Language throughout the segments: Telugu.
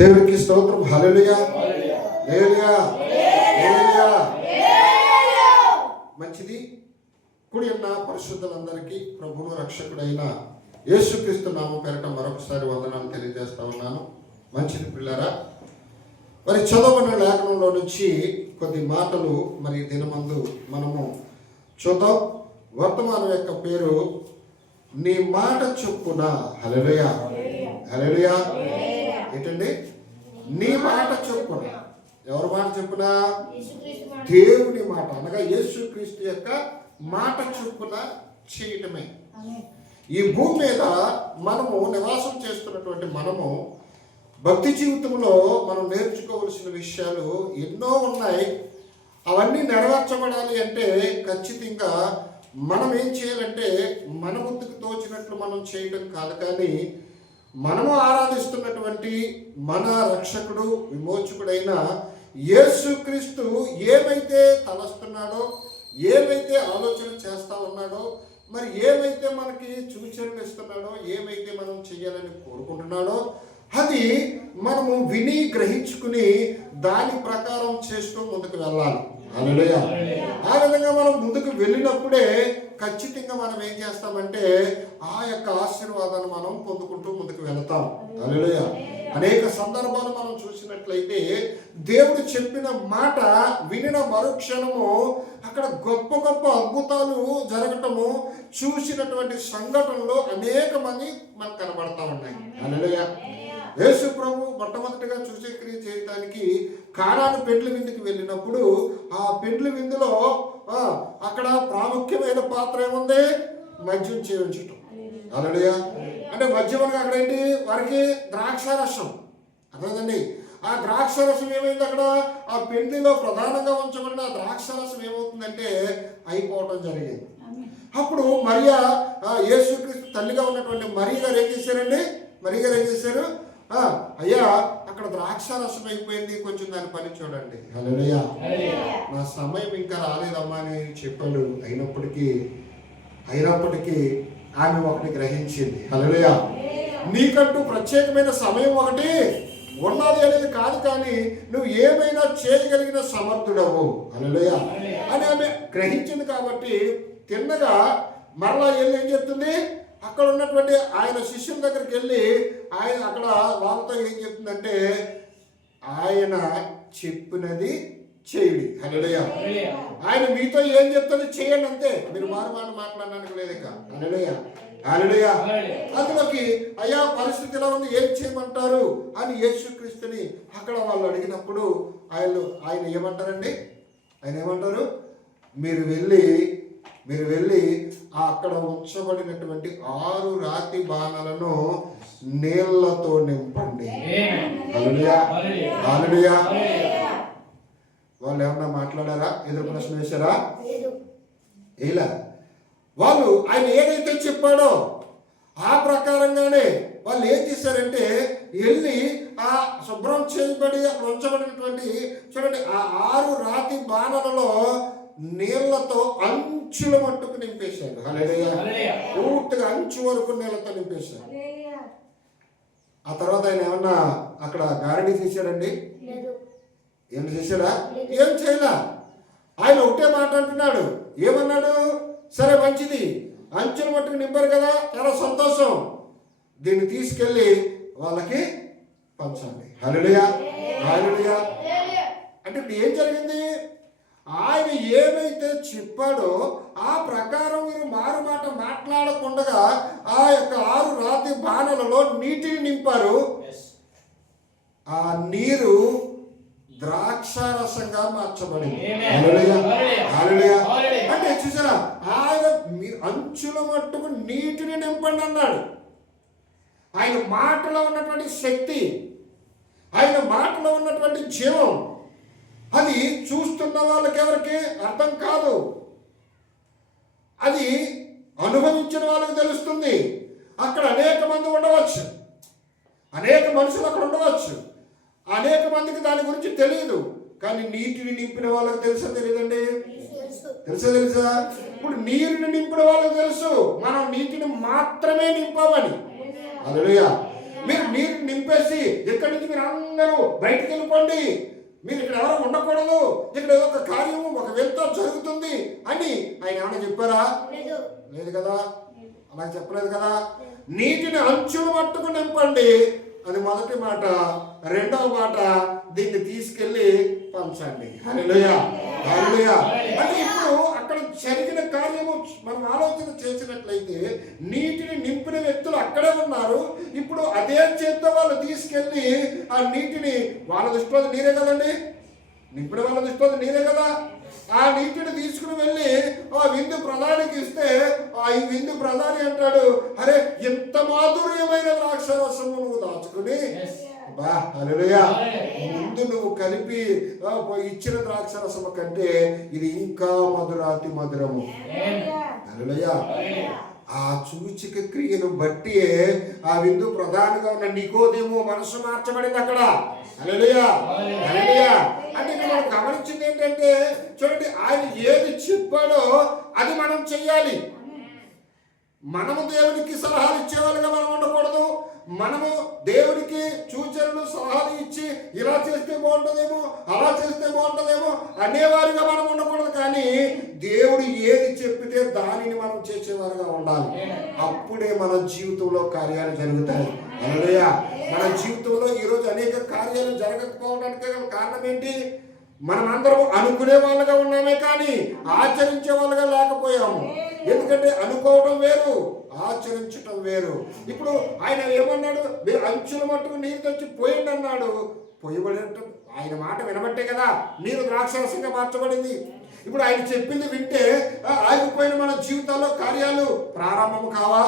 దేవునికి స్తోత్రం. హల్లెలూయా, హల్లెలూయా, హల్లెలూయా. మంచిది. కుడి ఉన్న పరిశుద్ధులందరికీ ప్రభువు రక్షకుడైన యేసుక్రీస్తు నామం పేరట మరొకసారి వందనాలు తెలియజేస్తా ఉన్నాను. మంచిది పిల్లరా, మరి చదవబడిన లేఖనంలో నుంచి కొద్ది మాటలు మరి దినమందు మనము చూద్దాం. వర్తమానం యొక్క పేరు నీ మాట చొప్పున. హల్లెలూయా, హల్లెలూయా. ఏంటండి? నీ మాట చొప్పున. ఎవరి మాట చొప్పున? దేవుని మాట, అనగా యేసుక్రీస్తు యొక్క మాట చొప్పున చేయటమే. ఈ భూమి మీద మనము నివాసం చేస్తున్నటువంటి మనము భక్తి జీవితంలో మనం నేర్చుకోవలసిన విషయాలు ఎన్నో ఉన్నాయి. అవన్నీ నెరవేర్చబడాలి అంటే ఖచ్చితంగా మనం ఏం చేయాలంటే మన బుద్ధికి తోచినట్లు మనం చేయడం కాదు, కానీ మనము ఆరాధిస్తున్నటువంటి మన రక్షకుడు విమోచకుడైన యేసుక్రీస్తు ఏమైతే తలస్తున్నాడో, ఏమైతే ఆలోచన చేస్తా ఉన్నాడో, మరి ఏమైతే మనకి సూచనలు ఇస్తున్నాడో, ఏమైతే మనం చేయాలని కోరుకుంటున్నాడో అది మనము విని గ్రహించుకుని దాని ప్రకారం చేస్తూ ముందుకు వెళ్ళాలి. హల్లెలూయా. ఆ విధంగా మనం ముందుకు వెళ్ళినప్పుడే ఖచ్చితంగా మనం ఏం చేస్తామంటే ఆ యొక్క ఆశీర్వాదాన్ని మనం పొందుకుంటూ ముందుకు వెళతాం. హల్లెలూయా. అనేక సందర్భాలు మనం చూసినట్లయితే దేవుడు చెప్పిన మాట వినిన మరుక్షణము అక్కడ గొప్ప గొప్ప అద్భుతాలు జరగటము చూసినటువంటి సంఘటనలు అనేక మంది మనకు కనబడతా ఉన్నాయి. హల్లెలూయా. యేసు ప్రభు మొట్టమొదటిగా చూసే క్రియ చేయడానికి కానాను పెండ్లి విందుకి వెళ్ళినప్పుడు ఆ పెండ్లి విందులో అక్కడ ప్రాముఖ్యమైన పాత్ర ఏముంది? మద్యం చేయించటం. హల్లెలూయా. అంటే మద్యం అనగా అక్కడ ఏంటి? వారికి ద్రాక్షారసం. అర్థమైందండి? ఆ ద్రాక్షారసం ఏమైంది? అక్కడ ఆ పెండ్లిలో ప్రధానంగా ఉంచబడిన ఆ ద్రాక్షారసం ఏమవుతుందంటే అయిపోవటం జరిగింది. అప్పుడు మరియా, యేసుక్రీస్తు తల్లిగా ఉన్నటువంటి మరియ గారు ఏం చేశారండి? మరియ గారు ఏం చేశారు? అయ్యా అక్కడ ద్రాక్షారసం అయిపోయింది, కొంచెం దాని పని చూడండి. హల్లెలూయా. నా సమయం ఇంకా రాలేదమ్మా అని చెప్పాడు. అయినప్పటికీ ఆమె ఒకటి గ్రహించింది. హల్లెలూయా. నీకంటూ ప్రత్యేకమైన సమయం ఒకటి ఉన్నది అనేది కాదు, కానీ నువ్వు ఏమైనా చేయగలిగిన సమర్థుడవు. హల్లెలూయా అని ఆమె గ్రహించింది. కాబట్టి తిన్నగా మరలా వెళ్ళి ఏం చెప్తుంది? అక్కడ ఉన్నటువంటి ఆయన శిష్యుల దగ్గరికి వెళ్ళి ఆయన అక్కడ వాళ్ళతో ఏం చెప్తుందంటే ఆయన చెప్పినది చేయండి. హల్లెలూయా. ఆయన మీతో ఏం చెప్తుంది చేయండి, అంతే. మీరు మారు మాట్లాడడానికి లేదు ఇక. హల్లెలూయా, హల్లెలూయా. అందులోకి అయ్యా పరిస్థితి ఎలా ఉంది, ఏం చేయమంటారు అని యేసుక్రీస్తుని అక్కడ వాళ్ళు అడిగినప్పుడు ఆయన ఏమంటారండి? ఆయన ఏమంటారు? మీరు వెళ్ళి అక్కడ ఉంచబడినటువంటి 6 రాతి బాణాలను నీళ్లతో నింపండి. హల్లెలూయా, హల్లెలూయా. వాళ్ళు ఏమన్నా మాట్లాడారా? ఎదురు ప్రశ్న వేశారా? ఇలా వాళ్ళు ఆయన ఏదైతే చెప్పాడో ఆ ప్రకారంగానే వాళ్ళు ఏం చేశారంటే వెళ్ళి ఆ శుభ్రం చేయబడి ఉంచబడినటువంటి చూడండి ఆ 6 రాతి బాణలలో నీళ్లతో అంచుల మట్టుకు నింపేశాడు. హల్లెలూయా. పూర్తిగా అంచు వరకు నీళ్లతో నింపేశాడు. ఆ తర్వాత ఆయన ఏమన్నా అక్కడ గారడీ చేశాడండి? ఏం చేశాడా? ఏం చేయలా. ఆయన ఒకటే మాట అంటున్నాడు. ఏమన్నాడు? సరే మంచిది, అంచుల మట్టుకు నింపారు కదా, చాలా సంతోషం, దీన్ని తీసుకెళ్ళి వాళ్ళకి పంచండి. హల్లెలూయా, హల్లెలూయా. అంటే ఇప్పుడు ఏం జరిగింది? ఆయన ఏమైతే చెప్పాడో ఆ ప్రకారం మీరు మారు మాట మాట్లాడకుండా ఆ యొక్క 6 రాతి బాణలలో నీటిని నింపారు. ఆ నీరు ద్రాక్షారసంగా మార్చబడింది. హల్లెలూయా, హల్లెలూయా. అంటే చూసారా, ఆయన అంచుల మట్టుకు నీటిని నింపండి అన్నాడు. ఆయన మాటలో ఉన్నటువంటి శక్తి, ఆయన మాటలో ఉన్నటువంటి జీవం అది చూస్తున్న వాళ్ళకి ఎవరికి అర్థం కాదు. అది అనుభవించిన వాళ్ళకి తెలుస్తుంది. అక్కడ అనేక మంది ఉండవచ్చు, అనేక మనుషులు అక్కడ ఉండవచ్చు, అనేక మందికి దాని గురించి తెలియదు. కానీ నీటిని నింపిన వాళ్ళకి తెలుసా తెలియదండి? తెలుసా? ఇప్పుడు నీరుని నింపిన వాళ్ళకి తెలుసు మనం నీటిని మాత్రమే నింపామని. హల్లెలూయా. మీరు నీరు నింపే నింపేసి ఇక్కడి నుంచి మీరు అందరూ బయటికి వెళ్ళిపోండి, మీరు ఇక్కడ ఎవరు ఉండకూడదు, ఇక్కడ ఒక కార్యము ఒక వెళ్త జరుగుతుంది అని ఆయన ఏమైనా చెప్పారా? లేదు కదా, అలా చెప్పలేదు కదా. నీటిని అంచులు మట్టుకు నింపండి, అది మొదటి మాట. రెండవ మాట, దీన్ని తీసుకెళ్లి పంచండి. హల్లెలూయా, హల్లెలూయా. అంటే ఇప్పుడు అక్కడ జరిగిన కార్యము మనం ఆలోచన చేసినట్లయితే నీటిని నింపిన వ్యక్తులు అక్కడే ఉన్నారు. ఇప్పుడు అదే చేత్తో వాళ్ళు తీసుకెళ్లి ఆ నీటిని, వాళ్ళ దృష్టిలో నీరే కదండి, నింపిన వాళ్ళ దృష్టిలో నీరే కదా, ఆ నీటిని తీసుకుని వెళ్ళి ఆ విందు ప్రధానికి ఇస్తే ఆ విందు ప్రధాని అంటాడు, అరే ఎంత మాధుర్యమైన ద్రాక్షారసము నువ్వు దాచుకుని, బా హల్లెలూయా, ముందు నువ్వు కలిపి ఇచ్చిన ద్రాక్షారసము కంటే ఇది ఇంకా మధురాతి మధురము. హల్లెలూయా. ఆ సూచిక క్రియను బట్టి ఆ విందు ప్రధానిగా ఉన్న నికోదేము మనసు మార్చబడింది అక్కడ. హల్లెలూయా, హల్లెలూయా. అంటే ఇక్కడ మనం గమనించింది ఏంటంటే, చూడండి, ఆయన ఏది చెప్పాడో అది మనం చెయ్యాలి. మనము దేవునికి సలహాలు ఇచ్చేవాళ్ళుగా మనం ఉండకూడదు. మనము దేవునికి సూచనలు సలహాలు ఇచ్చి ఇలా చేస్తే బాగుంటుందేమో, అలా చేస్తే బాగుంటుందేమో అనేవారిగా మనం ఉండకూడదు. కానీ దేవుడు ఏది చెప్పితే దానిని మనం చేసేవారుగా ఉండాలి. అప్పుడే మన జీవితంలో కార్యాలు జరుగుతాయి. హల్లెలూయా. మన జీవితంలో ఈరోజు అనేక కార్యాలు జరగకపోవడానికి కారణం ఏంటి? మనమందరం అనుకునే వాళ్ళగా ఉన్నామే కానీ ఆచరించే వాళ్ళగా లేకపోయాము. ఎందుకంటే అనుకోవడం వేరు, ఆచరించటం వేరు. ఇప్పుడు ఆయన ఏమన్నాడు? మీరు అంచుల మట్టుకు నీరు తెచ్చి పోయండి అన్నాడు. పోయబడి ఆయన మాట వినబట్టే కదా నీరు ద్రాక్షరసంగా మార్చబడింది. ఇప్పుడు ఆయన చెప్పింది వింటే ఆగిపోయిన మన జీవితాల్లో కార్యాలు ప్రారంభం కావా?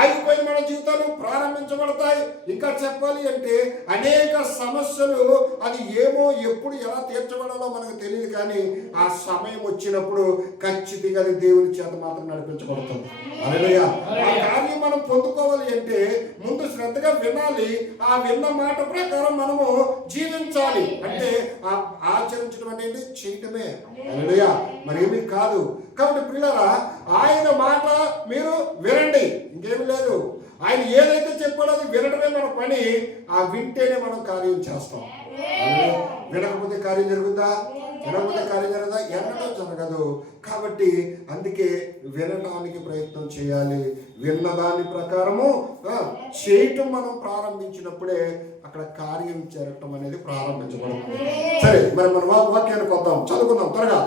ఆగిపోయిన మన జీవితాలు ప్రారంభించబడతాయి. ఇంకా చెప్పాలి అంటే అనేక సమస్యలు అది ఏమో ఎప్పుడు ఎలా తీర్చబడాలో మనకు తెలియదు. కానీ ఆ సమయం వచ్చినప్పుడు ఖచ్చితంగా అది దేవుని చేత మాత్రం నడిపించబడుతుంది. హల్లెలూయా. ఆ కార్యం మనం పొందుకోవాలి అంటే ముందు శ్రద్ధగా వినాలి. ఆ విన్న మాట ప్రకారం మనము జీవించాలి. అంటే ఆచరించడం అనేది చేయటమే. హల్లెలూయా, మరేమీ కాదు. కాబట్టి పిల్లరా, ఆయన మాట మీరు వినండి, ఇంకేమి లేదు. ఆయన ఏదైతే చెప్పాడో అది వినడమే మన పని. ఆ వింటేనే మనం కార్యం చేస్తాం. వినకపోతే కార్యం జరుగుతుందా? వినకపోతే కార్యం జరగదా? ఎన్నడూ జరగదు. కాబట్టి అందుకే వినడానికి ప్రయత్నం చేయాలి. విన్నదాని ప్రకారము చేయటం మనం ప్రారంభించినప్పుడే అక్కడ కార్యం జరగటం అనేది ప్రారంభించబడుతుంది. సరే, మరి మన వాక్యానికి వద్దాం, చదువుకుందాం త్వరగా.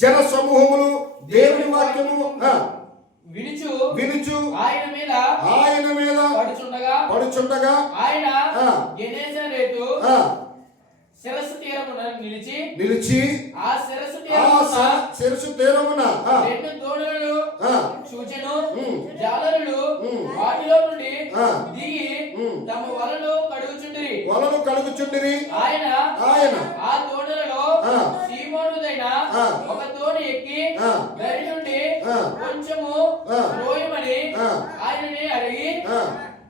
జన సమూహములు దేవుని వాక్యము వినుచు ఆయన మీద పడుచుండగా ఆయన గెనేజరేతు శిరస్సు తీరమున నిలిచి ఆ శిరస్సు తీరమున రెండు దోణులను సూచెను జాలరులు వాటిలో నుండి దిగి తమ వలలు కడుగుచుండిరి. ఆయన ఆ దోణులలో సీమోనుదైన ఒక దోణి ఎక్కి గడి నుండి కొంచెము రోయమని ఆయనని అడిగి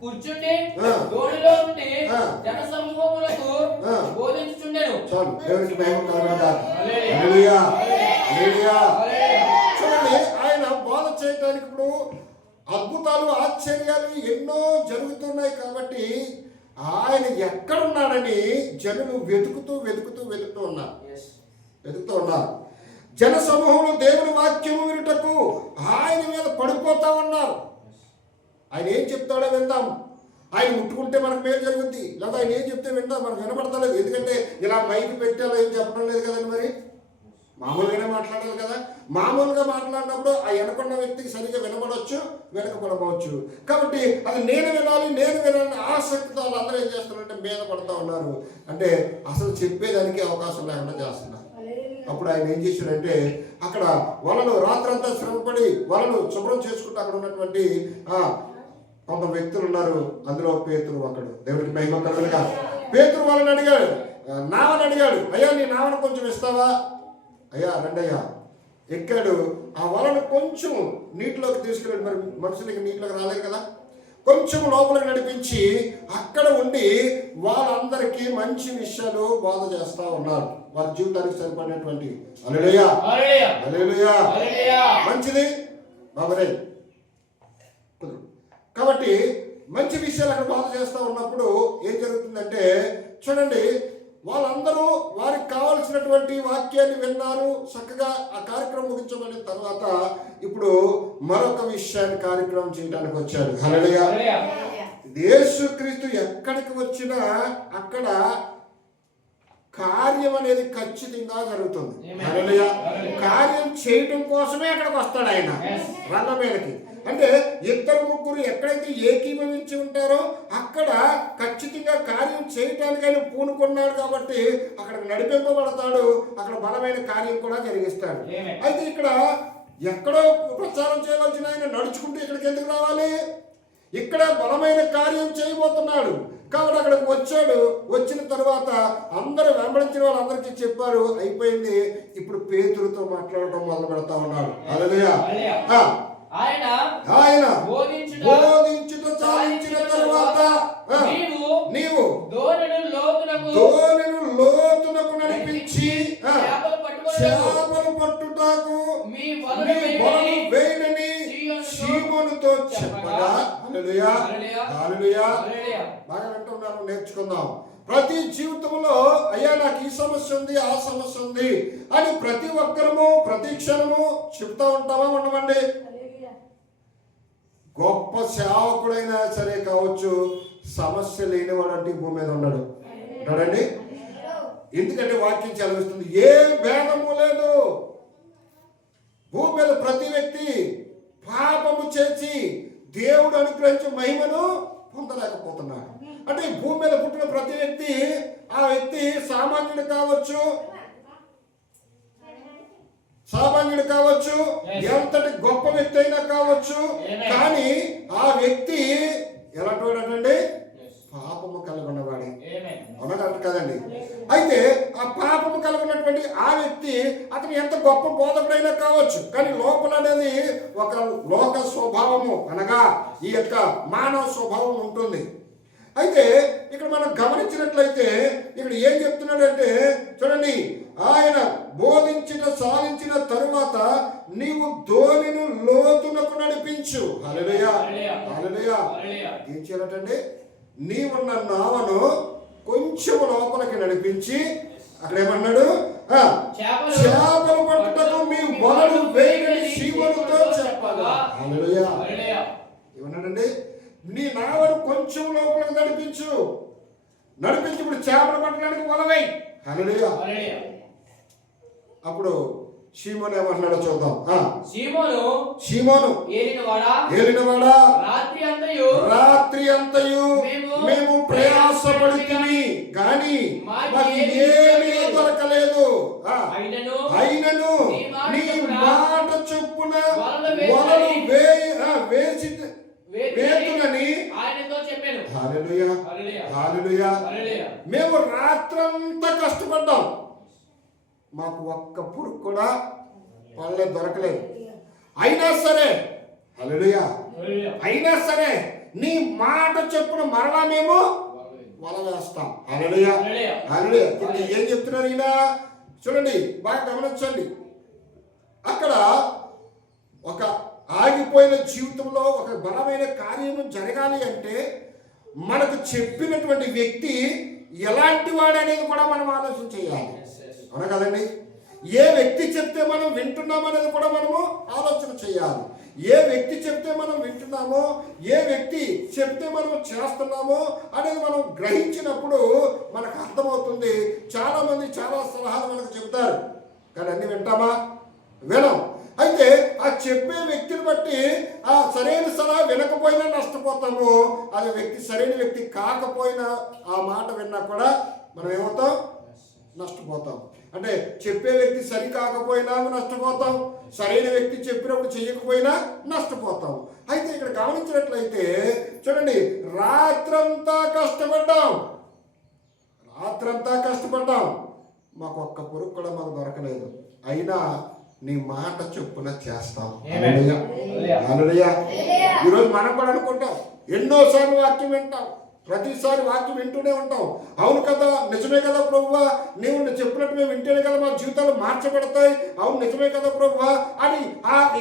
కూర్చుండి దోణిలో నుండి జన సమూహములకు బోధించుచుండెను. చాలు, దేవునికి మహిమ కలుగుగాక. హల్లెలూయా, హల్లెలూయా. చూడండి, ఆయన బోధ చేయడానికి ఇప్పుడు అద్భుతాలు ఆశ్చర్యాలు ఎన్నో జరుగుతున్నాయి. కాబట్టి ఆయన ఎక్కడున్నాడని జనులు వెతుకుతూ ఉన్నారు. జన సమూహంలో దేవుని వాక్యము వినుటకు ఆయన మీద పడిపోతా ఉన్నారు. ఆయన ఏం చెప్తాడో విందాం. ఆయన ముట్టుకుంటే మనకు మేలు జరుగుద్ది, లేదా ఆయన ఏం చెప్తే విందాం. మనకు వినపడతలేదు. ఎందుకంటే ఇలా మైకి పెట్టేలా ఏం చెప్పడం లేదు కదండి. మరి మామూలుగానే మాట్లాడాలి కదా. మామూలుగా మాట్లాడినప్పుడు ఆ వెనకున్న వ్యక్తికి సరిగ్గా వినపడవచ్చు, వెనకపడవచ్చు. కాబట్టి అది నేను వినాలని ఆసక్తితో వాళ్ళందరూ ఏం చేస్తున్నారంటే మీద పడుతూ ఉన్నారు. అంటే అసలు చెప్పేదానికి అవకాశం లేకుండా చేస్తున్నారు. అప్పుడు ఆయన ఏం చేశాడంటే అక్కడ వలలు రాత్రంతా శ్రమపడి వలలు శుభ్రం చేసుకుంటూ అక్కడ ఉన్నటువంటి కొంత వ్యక్తులు ఉన్నారు. అందులో పేతురు ఒకడు. దేవుడికి మహిమ కలుగునుగా. పేతురు వాళ్ళని అడిగాడు, నావని అడిగాడు, అయ్యా నీ నావను కొంచెం ఇస్తావా? అయ్యా రండయ్యా. ఎక్కాడు. ఆ వలను కొంచెం నీటిలోకి తీసుకెళ్ళాడు. మరి మనుషులకి నీటిలోకి రాలేదు కదా. కొంచెం లోపలికి నడిపించి అక్కడ ఉండి వాళ్ళందరికీ మంచి విషయాలు బోధ చేస్తా ఉన్నారు, వారి జీవితానికి సరిపడినటువంటి. హల్లెలూయా, హల్లెలూయా. మంచిది బాబరే. కాబట్టి కాబట్టి మంచి విషయాలు అక్కడ బాధ చేస్తూ ఉన్నప్పుడు ఏం జరుగుతుందంటే చూడండి, వాళ్ళందరూ వారికి కావలసినటువంటి వాక్యాన్ని విన్నారు, చక్కగా ఆ కార్యక్రమం ముగించబడిన తర్వాత ఇప్పుడు మరొక విషయాన్ని కార్యక్రమం చేయడానికి వచ్చాడు. హల్లెలూయా. యేసుక్రీస్తు ఎక్కడికి వచ్చినా అక్కడ కార్యం అనేది ఖచ్చితంగా జరుగుతుంది. హల్లెలూయా. కార్యం చేయడం కోసమే అక్కడికి వస్తాడు ఆయన రంగం మీదకి. అంటే ఇద్దరు ముగ్గురు ఎక్కడైతే ఏకీభవించి ఉంటారో అక్కడ ఖచ్చితంగా కార్యం చేయటానికి ఆయన పూనుకున్నాడు కాబట్టి అక్కడ నడిపింపబడతాడు, అక్కడ బలమైన కార్యం కూడా జరిగిస్తాడు. అయితే ఇక్కడ ఎక్కడో ప్రచారం చేయవలసిన ఆయన నడుచుకుంటూ ఇక్కడికి ఎందుకు రావాలి? ఇక్కడ బలమైన కార్యం చేయబోతున్నాడు కాబట్టి అక్కడికి వచ్చాడు. వచ్చిన తర్వాత అందరూ వెంబడించిన వాళ్ళందరికీ చెప్పారు, అయిపోయింది. ఇప్పుడు పేతురుతో మాట్లాడటం మొదలు పెడతా ఉన్నాడు. హల్లెలూయా. ఆయన బోధించుట చాలించిన తర్వాత నీవు దోణిను లోతునకు నడిపించి చేపలు పట్టుటకు మీ వలలు వేయనని సీమోనుతో చెప్పగా. హల్లెలూయా. హల్లెలూయా. బాగా వింటున్నాము, నేర్చుకుందాం. ప్రతి జీవితంలో అయ్యా నాకు ఈ సమస్య ఉంది, ఆ సమస్య ఉంది అని ప్రతి ఒక్కరము ప్రతి క్షణము చెప్తా ఉంటామా? ఉండమండి. గొప్ప సేవకుడైనా సరే కావచ్చు, సమస్య లేనివాడు అంటే భూమి మీద ఉన్నాడు ఉన్నాడండి. ఎందుకంటే వాక్యం చదివిస్తుంది, ఏ భేదము లేదు. భూమి మీద ప్రతి వ్యక్తి పాపము చేసి దేవుడు అనుగ్రహించే మహిమను పొందలేకపోతున్నాడు. అంటే భూమి మీద పుట్టిన ప్రతి వ్యక్తి, ఆ వ్యక్తి సామాన్యుడు కావచ్చు, ఎంతటి గొప్ప వ్యక్తి అయినా కావచ్చు, కానీ ఆ వ్యక్తి ఎలాంటి పాపము కలుగున్నవాడే. అవునంట కదండి. అయితే ఆ పాపము కలుగున్నటువంటి ఆ వ్యక్తి అతను ఎంత గొప్ప బోధకుడైనా కావచ్చు, కానీ లోపల అనేది ఒక లోక స్వభావము అనగా ఈ యొక్క మానవ స్వభావం ఉంటుంది. అయితే ఇక్కడ మనం గమనించినట్లయితే ఇక్కడ ఏం చెప్తున్నాడంటే చూడండి, ఆయన బోధించిన సాధించిన తరువాత నీవు దోణిను లోతునకు నడిపించు. హల్లెలూయా. హల్లెలూయా. ఏం చేయాలంటే నీవున్న నావను కొంచెం లోపలికి నడిపించి అక్కడ ఏమన్నాడు? చేపలు పట్టుటకు మీ వలలు వేయని సీమోనుతో చెప్పగా. హల్లెలూయా. ఏమన్నాడండి? నీ నావను కొంచెం లోపలికి నడిపించి ఇప్పుడు చేపలు పట్టడానికి వలవై. హల్లెలూయా. అప్పుడు సీమోను ఏమన్నాడో చూద్దాం. సీమోను ఏలినవాడా, రాత్రి అంతయు మేము ప్రయాసపడితిమి గాని మాకు ఏమీ దొరకలేదు. అయినను నీ మాట చొప్పున వలలు వేసి వేతునని. హల్లెలూయా. హల్లెలూయా. మేము రాత్రంతా కష్టపడ్డాం, మాకు ఒక్క పురుగు కూడా పళ్ళే దొరకలేదు. అయినా సరే హల్లెలూయా, అయినా సరే నీ మాట చొప్పున మరలా మేము వల వేస్తాం. హల్లెలూయా. హల్లెలూయా. ఏం చెప్తున్నారు ఈయన? చూడండి, బాగా గమనించండి. అక్కడ ఒక ఆగిపోయిన జీవితంలో ఒక బలమైన కార్యము జరగాలి అంటే మనకు చెప్పినటువంటి వ్యక్తి ఎలాంటి వాడు అనేది కూడా మనం ఆలోచన చేయాలి. అవునా కదండి? ఏ వ్యక్తి చెప్తే మనం వింటున్నాం అనేది కూడా మనము ఆలోచన చేయాలి. ఏ వ్యక్తి చెప్తే మనం వింటున్నామో, ఏ వ్యక్తి చెప్తే మనం చేస్తున్నామో అనేది మనం గ్రహించినప్పుడు మనకు అర్థమవుతుంది. చాలామంది చాలా సలహాలు మనకు చెబుతారు, కానీ అన్ని వింటామా? వినం. అయితే ఆ చెప్పే వ్యక్తిని బట్టి ఆ సరైన సలహా వినకపోయినా నష్టపోతాము. అదే వ్యక్తి సరైన వ్యక్తి కాకపోయినా ఆ మాట విన్నా కూడా మనం ఏమవుతాం? నష్టపోతాం. అంటే చెప్పే వ్యక్తి సరి కాకపోయినా నష్టపోతాం, సరైన వ్యక్తి చెప్పినప్పుడు చేయకపోయినా నష్టపోతాం. అయితే ఇక్కడ గమనించినట్లయితే చూడండి, రాత్రంతా కష్టపడ్డాం, మాకు ఒక్క పురుగు కూడా మాకు దొరకలేదు. అయినా నీ మాట చొప్పున చేస్తాం. హల్లెలూయా. హల్లెలూయా. ఈరోజు మనం కూడా అనుకుంటాం, ఎన్నోసార్లు వాక్యం వింటాం, ప్రతిసారి వాక్యం వింటూనే ఉంటాం. అవును కదా, నిజమే కదా ప్రభువా, నీవు చెప్పినట్టు మేము వింటేనే కదా మా జీవితాలు మార్చబడతాయి, అవును నిజమే కదా ప్రభువా అని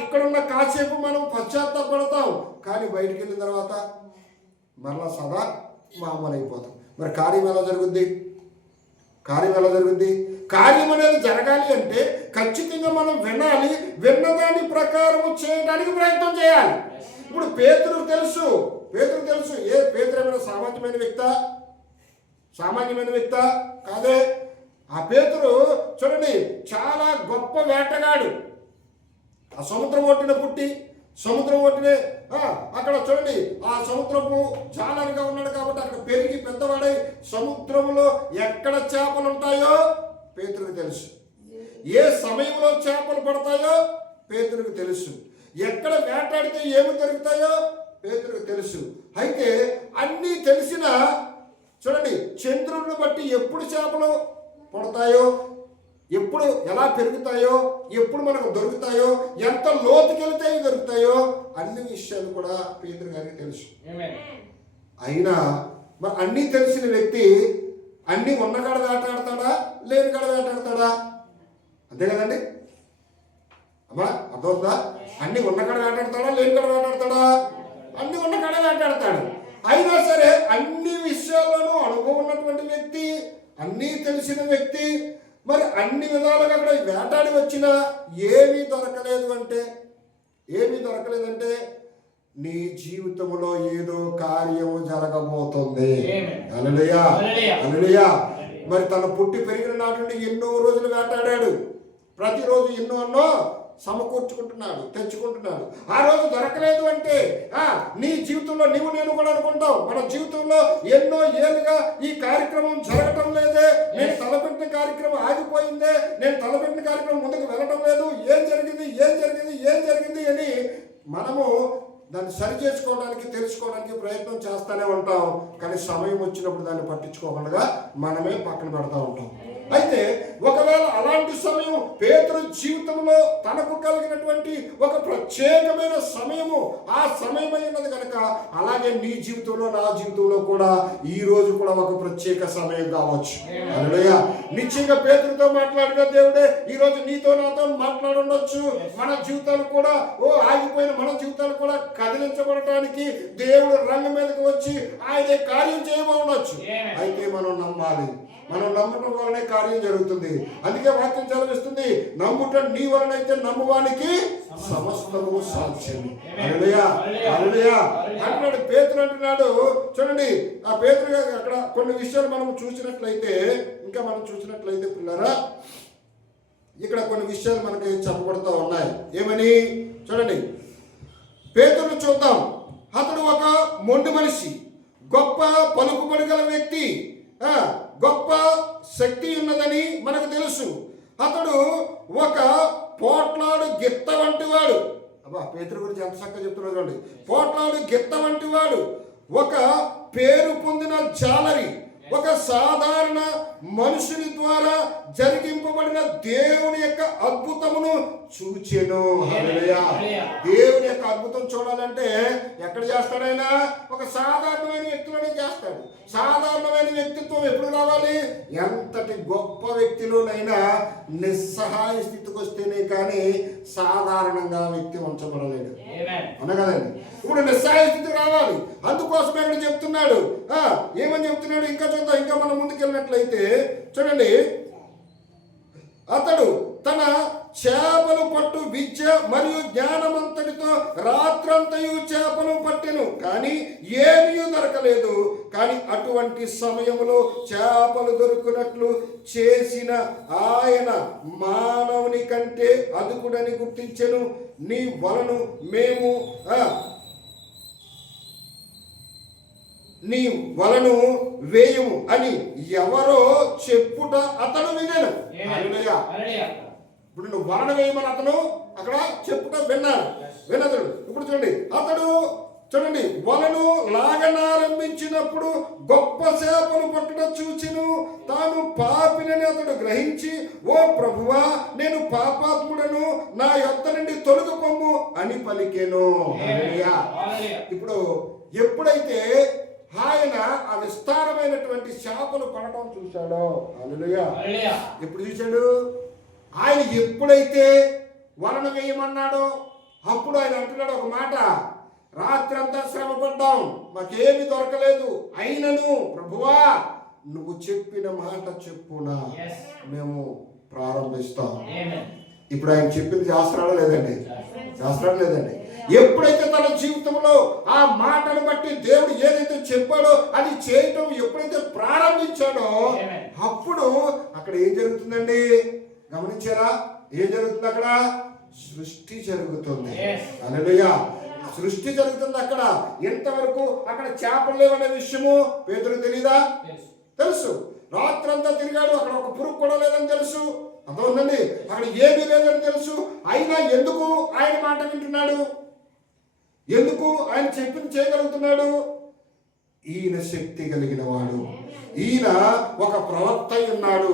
ఇక్కడున్న కాసేపు మనం పశ్చాత్తాపడతాం. కానీ బయటికి వెళ్ళిన తర్వాత మరలా సదా మామూలు అయిపోతాం. మరి కార్యం ఎలా జరుగుద్ది? కార్యం అనేది జరగాలి అంటే ఖచ్చితంగా మనం వినాలి, విన్నదాని ప్రకారం చేయడానికి ప్రయత్నం చేయాలి. ఇప్పుడు పేతురు తెలుసు. పేతురు ఏమైనా సామాన్యమైన వ్యక్త కాదే. ఆ పేతురు చూడండి చాలా గొప్ప వేటగాడు. ఆ సముద్రం ఒడ్డున పుట్టి సముద్రం ఒడ్డునే అక్కడ చూడండి ఆ సముద్రపు జాలరుగా ఉన్నాడు కాబట్టి అక్కడ పెరిగి పెద్దవాడై సముద్రంలో ఎక్కడ చేపలు ఉంటాయో పేతురుకు తెలుసు. ఏ సమయంలో చేపలు పడతాయో పేతురుకు తెలుసు. ఎక్కడ వేటాడితే ఏమి దొరుకుతాయో పేతురుకు తెలుసు. అయితే అన్నీ తెలిసిన చూడండి చంద్రుడిని బట్టి ఎప్పుడు చేపలు పడతాయో, ఎప్పుడు ఎలా పెరుగుతాయో, ఎప్పుడు మనకు దొరుకుతాయో, ఎంత లోతుకెళ్తే దొరుకుతాయో అన్ని విషయాలు కూడా పేతురు గారికి తెలుసు. అయినా మరి అన్నీ తెలిసిన వ్యక్తి అన్నీ ఉన్నకాడ వేటాడతాడా, లేని కాడ వేటాడతాడా? అంతే కదండి అమ్మా, అర్థమవుతుందా? అన్నీ ఉన్నకాడ వేటాడతాడా, లేని కాడ వేటాడతాడా? అన్నీ ఉన్నకాడ వేటాడతాడు. అయినా సరే అన్ని విషయాల్లోనూ అనుభవం ఉన్నటువంటి వ్యక్తి, అన్నీ తెలిసిన వ్యక్తి, మరి అన్ని విధాలుగా అక్కడ వేటాడి వచ్చినా ఏమీ దొరకలేదంటే నీ జీవితంలో ఏదో కార్యము జరగబోతుంది. హల్లెలూయా, హల్లెలూయా. మరి తన పుట్టి పెరిగిన నాటి నుండి ఎన్నో రోజులు వేటాడాడు. ప్రతిరోజు ఎన్నో సమకూర్చుకుంటున్నాడు, తెచ్చుకుంటున్నాడు. ఆ రోజు దొరకలేదు అంటే నీ జీవితంలో నేను కూడా అనుకుంటావు, మన జీవితంలో ఎన్నో ఏళ్ళుగా ఈ కార్యక్రమం జరగటం లేదే, నేను తలపెట్టిన కార్యక్రమం ఆగిపోయిందే, నేను తలపెట్టిన కార్యక్రమం ముందుకు వెళ్ళటం లేదు, ఏం జరిగింది అని మనము దాన్ని సరి చేసుకోవడానికి, తెలుసుకోవడానికి ప్రయత్నం చేస్తూనే ఉంటాం. కానీ సమయం వచ్చినప్పుడు దాన్ని పట్టించుకోకుండా మనమే పక్కన పెడతా ఉంటాం. అయితే ఒకవేళ అలాంటి సమయం పేతురు జీవితంలో తనకు కలిగినటువంటి ఒక ప్రత్యేకమైన సమయము, ఆ సమయం అయినది కనుక అలాగే నీ జీవితంలో, నా జీవితంలో కూడా ఈ రోజు కూడా ఒక ప్రత్యేక సమయం కావచ్చు. హల్లెలూయా. నిశ్చయంగా పేతురుతో మాట్లాడిన దేవుడే ఈ రోజు నీతో నాతో మాట్లాడుండొచ్చు. మన జీవితాలు కూడా ఆగిపోయిన మన జీవితాలు కూడా కదిలించబడటానికి దేవుడు రంగం మీదకి వచ్చి ఆయన కార్యం చేయబోవచ్చు. అయితే మనం నమ్మాలి. మనం నమ్మటం వలనే కార్యం జరుగుతుంది. అందుకే వాక్యం చదివిస్తుంది, నమ్ముట నీ వలనైతే నమ్మువానికి సమస్తము సాధ్యం. హల్లెలూయా, హల్లెలూయా అంటున్నాడు పేతురు. అంటున్నాడు చూడండి, ఆ పేతురు అక్కడ కొన్ని విషయాలు మనం చూసినట్లయితే పిల్లరా, ఇక్కడ కొన్ని విషయాలు మనకి చెప్పబడుతూ ఉన్నాయి. ఏమని చూడండి, పేతురును చూద్దాం. అతడు ఒక మొండి మనిషి, గొప్ప పలుకుబడి గల వ్యక్తి, గొప్ప శక్తి ఉన్నదని మనకు తెలుసు. అతడు ఒక పోట్లాడు గిత్త వంటి వాడు. అబ్బా, పేతురు గురించి ఎంత చక్కగా చెప్తున్నారు చూడండి. పోట్లాడు గిత్త వంటి వాడు, ఒక పేరు పొందిన జాలరి, ఒక సాధారణ మనుషుని ద్వారా జరిగింపబడిన దేవుని యొక్క అద్భుతమును చూచెను. హల్లెలూయా. దేవుని యొక్క అద్భుతం చూడాలంటే ఎక్కడ చేస్తాడైనా? ఒక సాధారణమైన వ్యక్తిలోనే చేస్తాడు. సాధారణమైన వ్యక్తిత్వం ఎప్పుడు రావాలి? ఎంతటి గొప్ప వ్యక్తిలోనైనా నిస్సహాయ స్థితికి వస్తేనే కానీ సాధారణంగా వ్యక్తి ఉంచబడలేడు. అవునా కదండి? ఇప్పుడు నిస్సహాయ స్థితికి రావాలి. అందుకోసమే ఇక్కడ చెప్తున్నాడు. ఏమని చెప్తున్నాడు? ఇంకా చూద్దాం. ఇంకా మనం ముందుకెళ్ళినట్లయితే చూడండి, అతడు తన చేపలు పట్టు విద్య మరియు జ్ఞానమంతటితో రాత్రంతయు చేపలు పట్టెను, కానీ ఏమీ దొరకలేదు. కానీ అటువంటి సమయంలో చేపలు దొరుకునట్లు చేసిన ఆయన మానవుని కంటే అదుకుడని గుర్తించెను. నీ వలను మేము నీ వలను వేయము అని ఎవరో చెప్పుట అతడు వినను. ఇప్పుడు నువ్వు వలను వేయమని అతను అక్కడ చెప్పుట వినదుడు. ఇప్పుడు చూడండి, అతడు చూడండి వలను లాగనారంభించినప్పుడు గొప్ప చేపలు పట్టుట చూచెను. తాను పాపినని అతడు గ్రహించి, ఓ ప్రభువా, నేను పాపాత్ముడను, నా యొద్ద నుండి తొలగిపొమ్ము అని పలికెను. ఇప్పుడు ఎప్పుడైతే ఆయన ఆ విస్తారమైనటువంటి చేపలు పడటం చూశాడు. హల్లెలూయా. ఎప్పుడు చూశాడు? ఆయన ఎప్పుడైతే వలను వేయమన్నాడో అప్పుడు ఆయన అంటున్నాడు ఒక మాట, రాత్రి అంతా శ్రమ పడ్డాం, మాకేమి దొరకలేదు, అయినను ప్రభువా నువ్వు చెప్పిన మాట చెప్పున మేము ప్రారంభిస్తాం. ఇప్పుడు ఆయన చెప్పింది చేస్తున్నాడా లేదండి? చేస్తున్నాడా లేదండి? ఎప్పుడైతే తన జీవితంలో ఆ మాటను బట్టి దేవుడు ఏదైతే చెప్పాడో అది చేయటం ఎప్పుడైతే ప్రారంభించాడో అప్పుడు అక్కడ ఏం జరుగుతుందండి? గమనించారా? ఏం జరుగుతుంది అక్కడ? సృష్టి జరుగుతుంది. హల్లెలూయా. సృష్టి జరుగుతుంది అక్కడ. ఎంతవరకు అక్కడ చేపలు లేవనే విషయము పేతురుకు తెలీదా? తెలుసు. రాత్రంతా తిరిగాడు, అక్కడ ఒక పురుగు కూడా లేదని తెలుసు. అర్థమవుతుందండి? అక్కడ ఏమీ లేదని తెలుసు. అయినా ఎందుకు ఆయన మాట వింటున్నాడు? ఎందుకు ఆయన చెప్పింది చేయగలుగుతున్నాడు? ఈయన శక్తి కలిగిన వాడు, ఈయన ఒక ప్రవక్త ఉన్నాడు.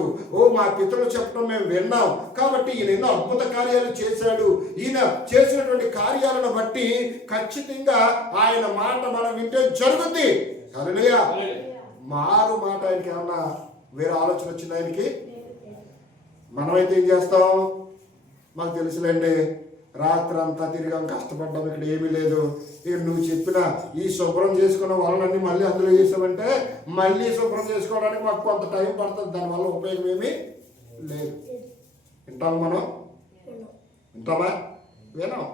మా పితరులు చెప్పడం మేము విన్నాం కాబట్టి ఈయన ఎన్నో అద్భుత కార్యాలు చేశాడు. ఈయన చేసినటువంటి కార్యాలను బట్టి ఖచ్చితంగా ఆయన మాట మనం వింటే జరుగుద్ది. హల్లెలూయా. మారు మాట ఆయనకి ఏమన్నా వేరే ఆలోచన వచ్చింది ఆయనకి? మనమైతే ఏం చేస్తాం? మాకు తెలుసులేండి, రాత్రి అంతా తిరిగాం, కష్టపడ్డాం, ఇక్కడ ఏమీ లేదు, ఇక నువ్వు చెప్పిన ఈ శుభ్రం చేసుకున్న వాళ్ళని మళ్ళీ అందులో చేసామంటే మళ్ళీ శుభ్రం చేసుకోవడానికి మాకు కొంత టైం పడుతుంది, దానివల్ల ఉపయోగం ఏమీ లేదు. వింటాం? మనం వింటామా? వినం.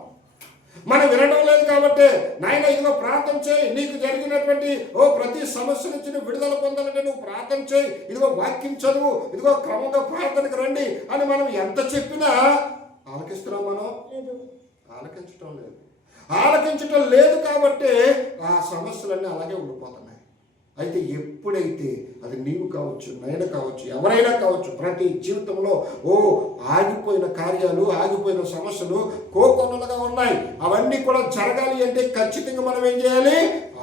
మనం వినడం లేదు కాబట్టి నాయన ఇదిగో ప్రార్థన చేయి, నీకు జరిగినటువంటి ప్రతి సమస్య నుంచి నువ్వు విడుదల పొందాలంటే నువ్వు ప్రార్థన చేయి, ఇదిగో వాక్యం చదువు, ఇదిగో క్రమంగా ప్రార్థనకు రండి అని మనం ఎంత చెప్పినా ఆలకిస్తున్నాం? మనం ఆలకించటం లేదు. ఆలకించటం లేదు కాబట్టి ఆ సమస్యలన్నీ అలాగే ఉండిపోతున్నాయి. అయితే ఎప్పుడైతే అది నీవు కావచ్చు, నేను కావచ్చు, ఎవరైనా కావచ్చు, ప్రతి జీవితంలో ఆగిపోయిన కార్యాలు, ఆగిపోయిన సమస్యలు కోకొన్నలుగా ఉన్నాయి. అవన్నీ కూడా జరగాలి అంటే ఖచ్చితంగా మనం ఏం చేయాలి?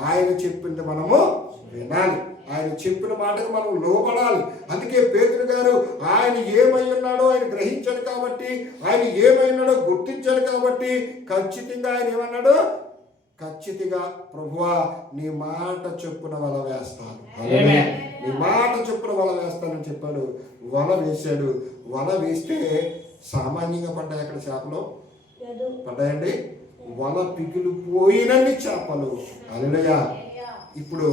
ఆయన చెప్పింది మనము వినాలి. ఆయన చెప్పిన మాటకు మనం లోబడాలి. అందుకే పేతురు గారు ఆయన ఏమై ఉన్నాడో ఆయన గ్రహించాడు కాబట్టి, ఆయన ఏమై ఉన్నాడో గుర్తించాడు కాబట్టి ఖచ్చితంగా ఆయన ఏమన్నాడు? ఖచ్చితంగా ప్రభువా నీ మాట చొప్పున వల వేస్తాను, నీ మాట చొప్పున వల వేస్తానని చెప్పాడు. వల వేశాడు. వల వేస్తే సామాన్యంగా పడ్డాయి అక్కడ చేపలు? పడ్డాయండి. వల పిగిలిపోయినన్ని చేపలు. హల్లెలూయా. ఇప్పుడు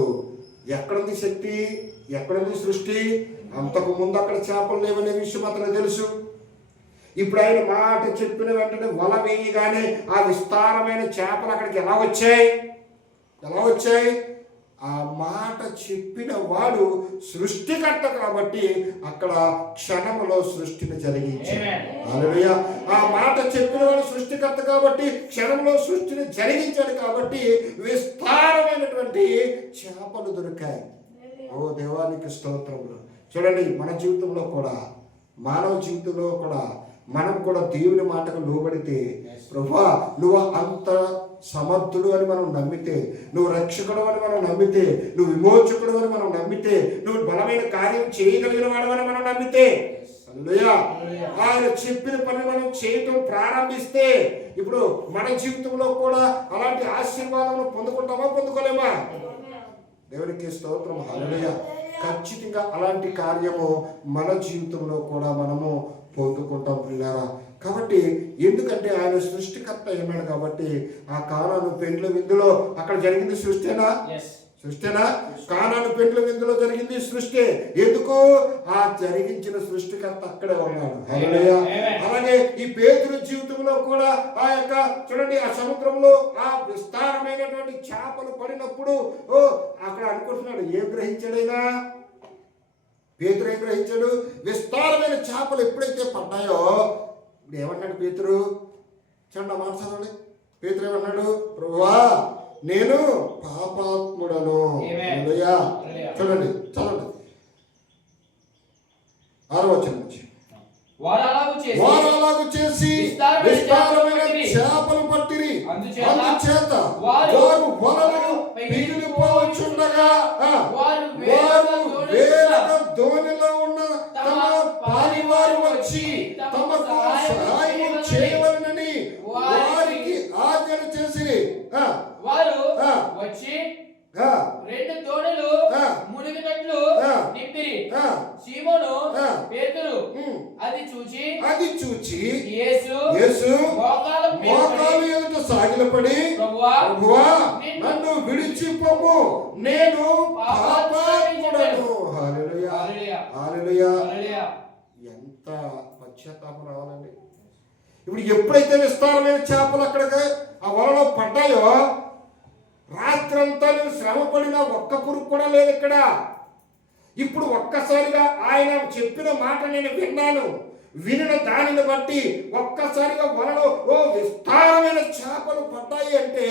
ఎక్కడుంది శక్తి? ఎక్కడుంది సృష్టి? అంతకు ముందు అక్కడ చేపలు లేవనే విషయం అతనికి తెలుసు. ఇప్పుడు ఆయన మాట చెప్పిన వెంటనే వల వేయగానే ఆ విస్తారమైన చేపలు అక్కడికి ఎలా వచ్చాయి? ఎలా వచ్చాయి? ఆ మాట చెప్పిన వాడు సృష్టికర్త కాబట్టి అక్కడ క్షణములో సృష్టిని జరిగించాడు. హల్లెలూయా. ఆ మాట చెప్పిన వాడు సృష్టికర్త కాబట్టి క్షణంలో సృష్టిని జరిగించాడు కాబట్టి విస్తారమైనటువంటి చేపలు దొరికాయి. దేవానికి స్తోత్రములు. చూడండి, మన జీవితంలో కూడా, మానవ జీవితంలో కూడా మనం కూడా దేవుని మాటకు లోబడితే, ప్రభువా నువ్వు అంత సమర్థుడు అని మనం నమ్మితే, నువ్వు రక్షకుడు అని మనం నమ్మితే, నువ్వు విమోచకుడు అని మనం నమ్మితే, నువ్వు బలమైన కార్యం చేయగలిగిన వాడు అని మనం నమ్మితే, హల్లెలూయా, ఆయన చెప్పిన పని మనం చేయటం ప్రారంభిస్తే ఇప్పుడు మన జీవితంలో కూడా అలాంటి ఆశీర్వాదాలను పొందుకుంటామా? పొందుకోలేమా? దేవునికి స్తోత్రం. హల్లెలూయా. ఖచ్చితంగా అలాంటి కార్యము మన జీవితంలో కూడా మనము పొందుకుంటాం పిల్లారా. కాబట్టి ఎందుకంటే ఆయన సృష్టికర్త అయినాడు కాబట్టి ఆ కానాను పెండ్ల విందులో అక్కడ జరిగింది సృష్టినా? సృష్టినా? కానాను పెండ్ల విందులో జరిగింది సృష్టి. ఎందుకు? ఆ జరిగించిన సృష్టికర్త అక్కడే ఉన్నాడు. హల్లెలూయా. అలాగే ఈ పేతురు జీవితంలో కూడా ఆ యొక్క చూడండి, ఆ సముద్రంలో ఆ విస్తారమైనటువంటి చేపలు పడినప్పుడు అక్కడ అనుకుంటున్నాడు, ఏం గ్రహించాడైనా? పేతురు ఏం గ్రహించాడు? విస్తారమైన చేపలు ఎప్పుడైతే పడ్డాయో ఇప్పుడు ఏమన్నాడు పేతురు? చూడండి మాట చదవండి. పేతురు ఏమన్నాడు? ప్రభువా నేను పాపాత్ముడను. హల్లెలూయా. చూడండి చదవండి 6వ వచనం నుంచి. వారు అలాగు చేసి విస్తారమైన చేపలు పట్టిరి, అందుచేత వారు వలలు పిగిలిపోవచ్చుండగా వారు వేరొక దోణిలో ఉన్న తమ పాలివారు వచ్చి తమకు సహాయం చేయవలనని వారికి ఆజ్ఞ చేసి వారు వచ్చి 2 దోణులు సీమోను పేతురు అది చూచి యేసు మోకాలు ఎదుట సాగిలపడి, ప్రభువా నన్ను విడిచిపోము, నేను పాపాత్ముడను. హల్లెలూయా హల్లెలూయా. ఎంత పశ్చాత్తాపం రావాలండి. ఇప్పుడు ఎప్పుడైతే విస్తారమైన చేపలు అక్కడికి ఆ వలలో పడ్డాయో, రాత్రంతా శ్రమ పడిన ఒక్క పురుగు కూడా లేదు ఇక్కడ. ఇప్పుడు ఒక్కసారిగా ఆయన చెప్పిన మాట నేను విన్నాను. వినిన దానిని బట్టి ఒక్కసారిగా వలలో విస్తారమైన చేపలు పడ్డాయి అంటే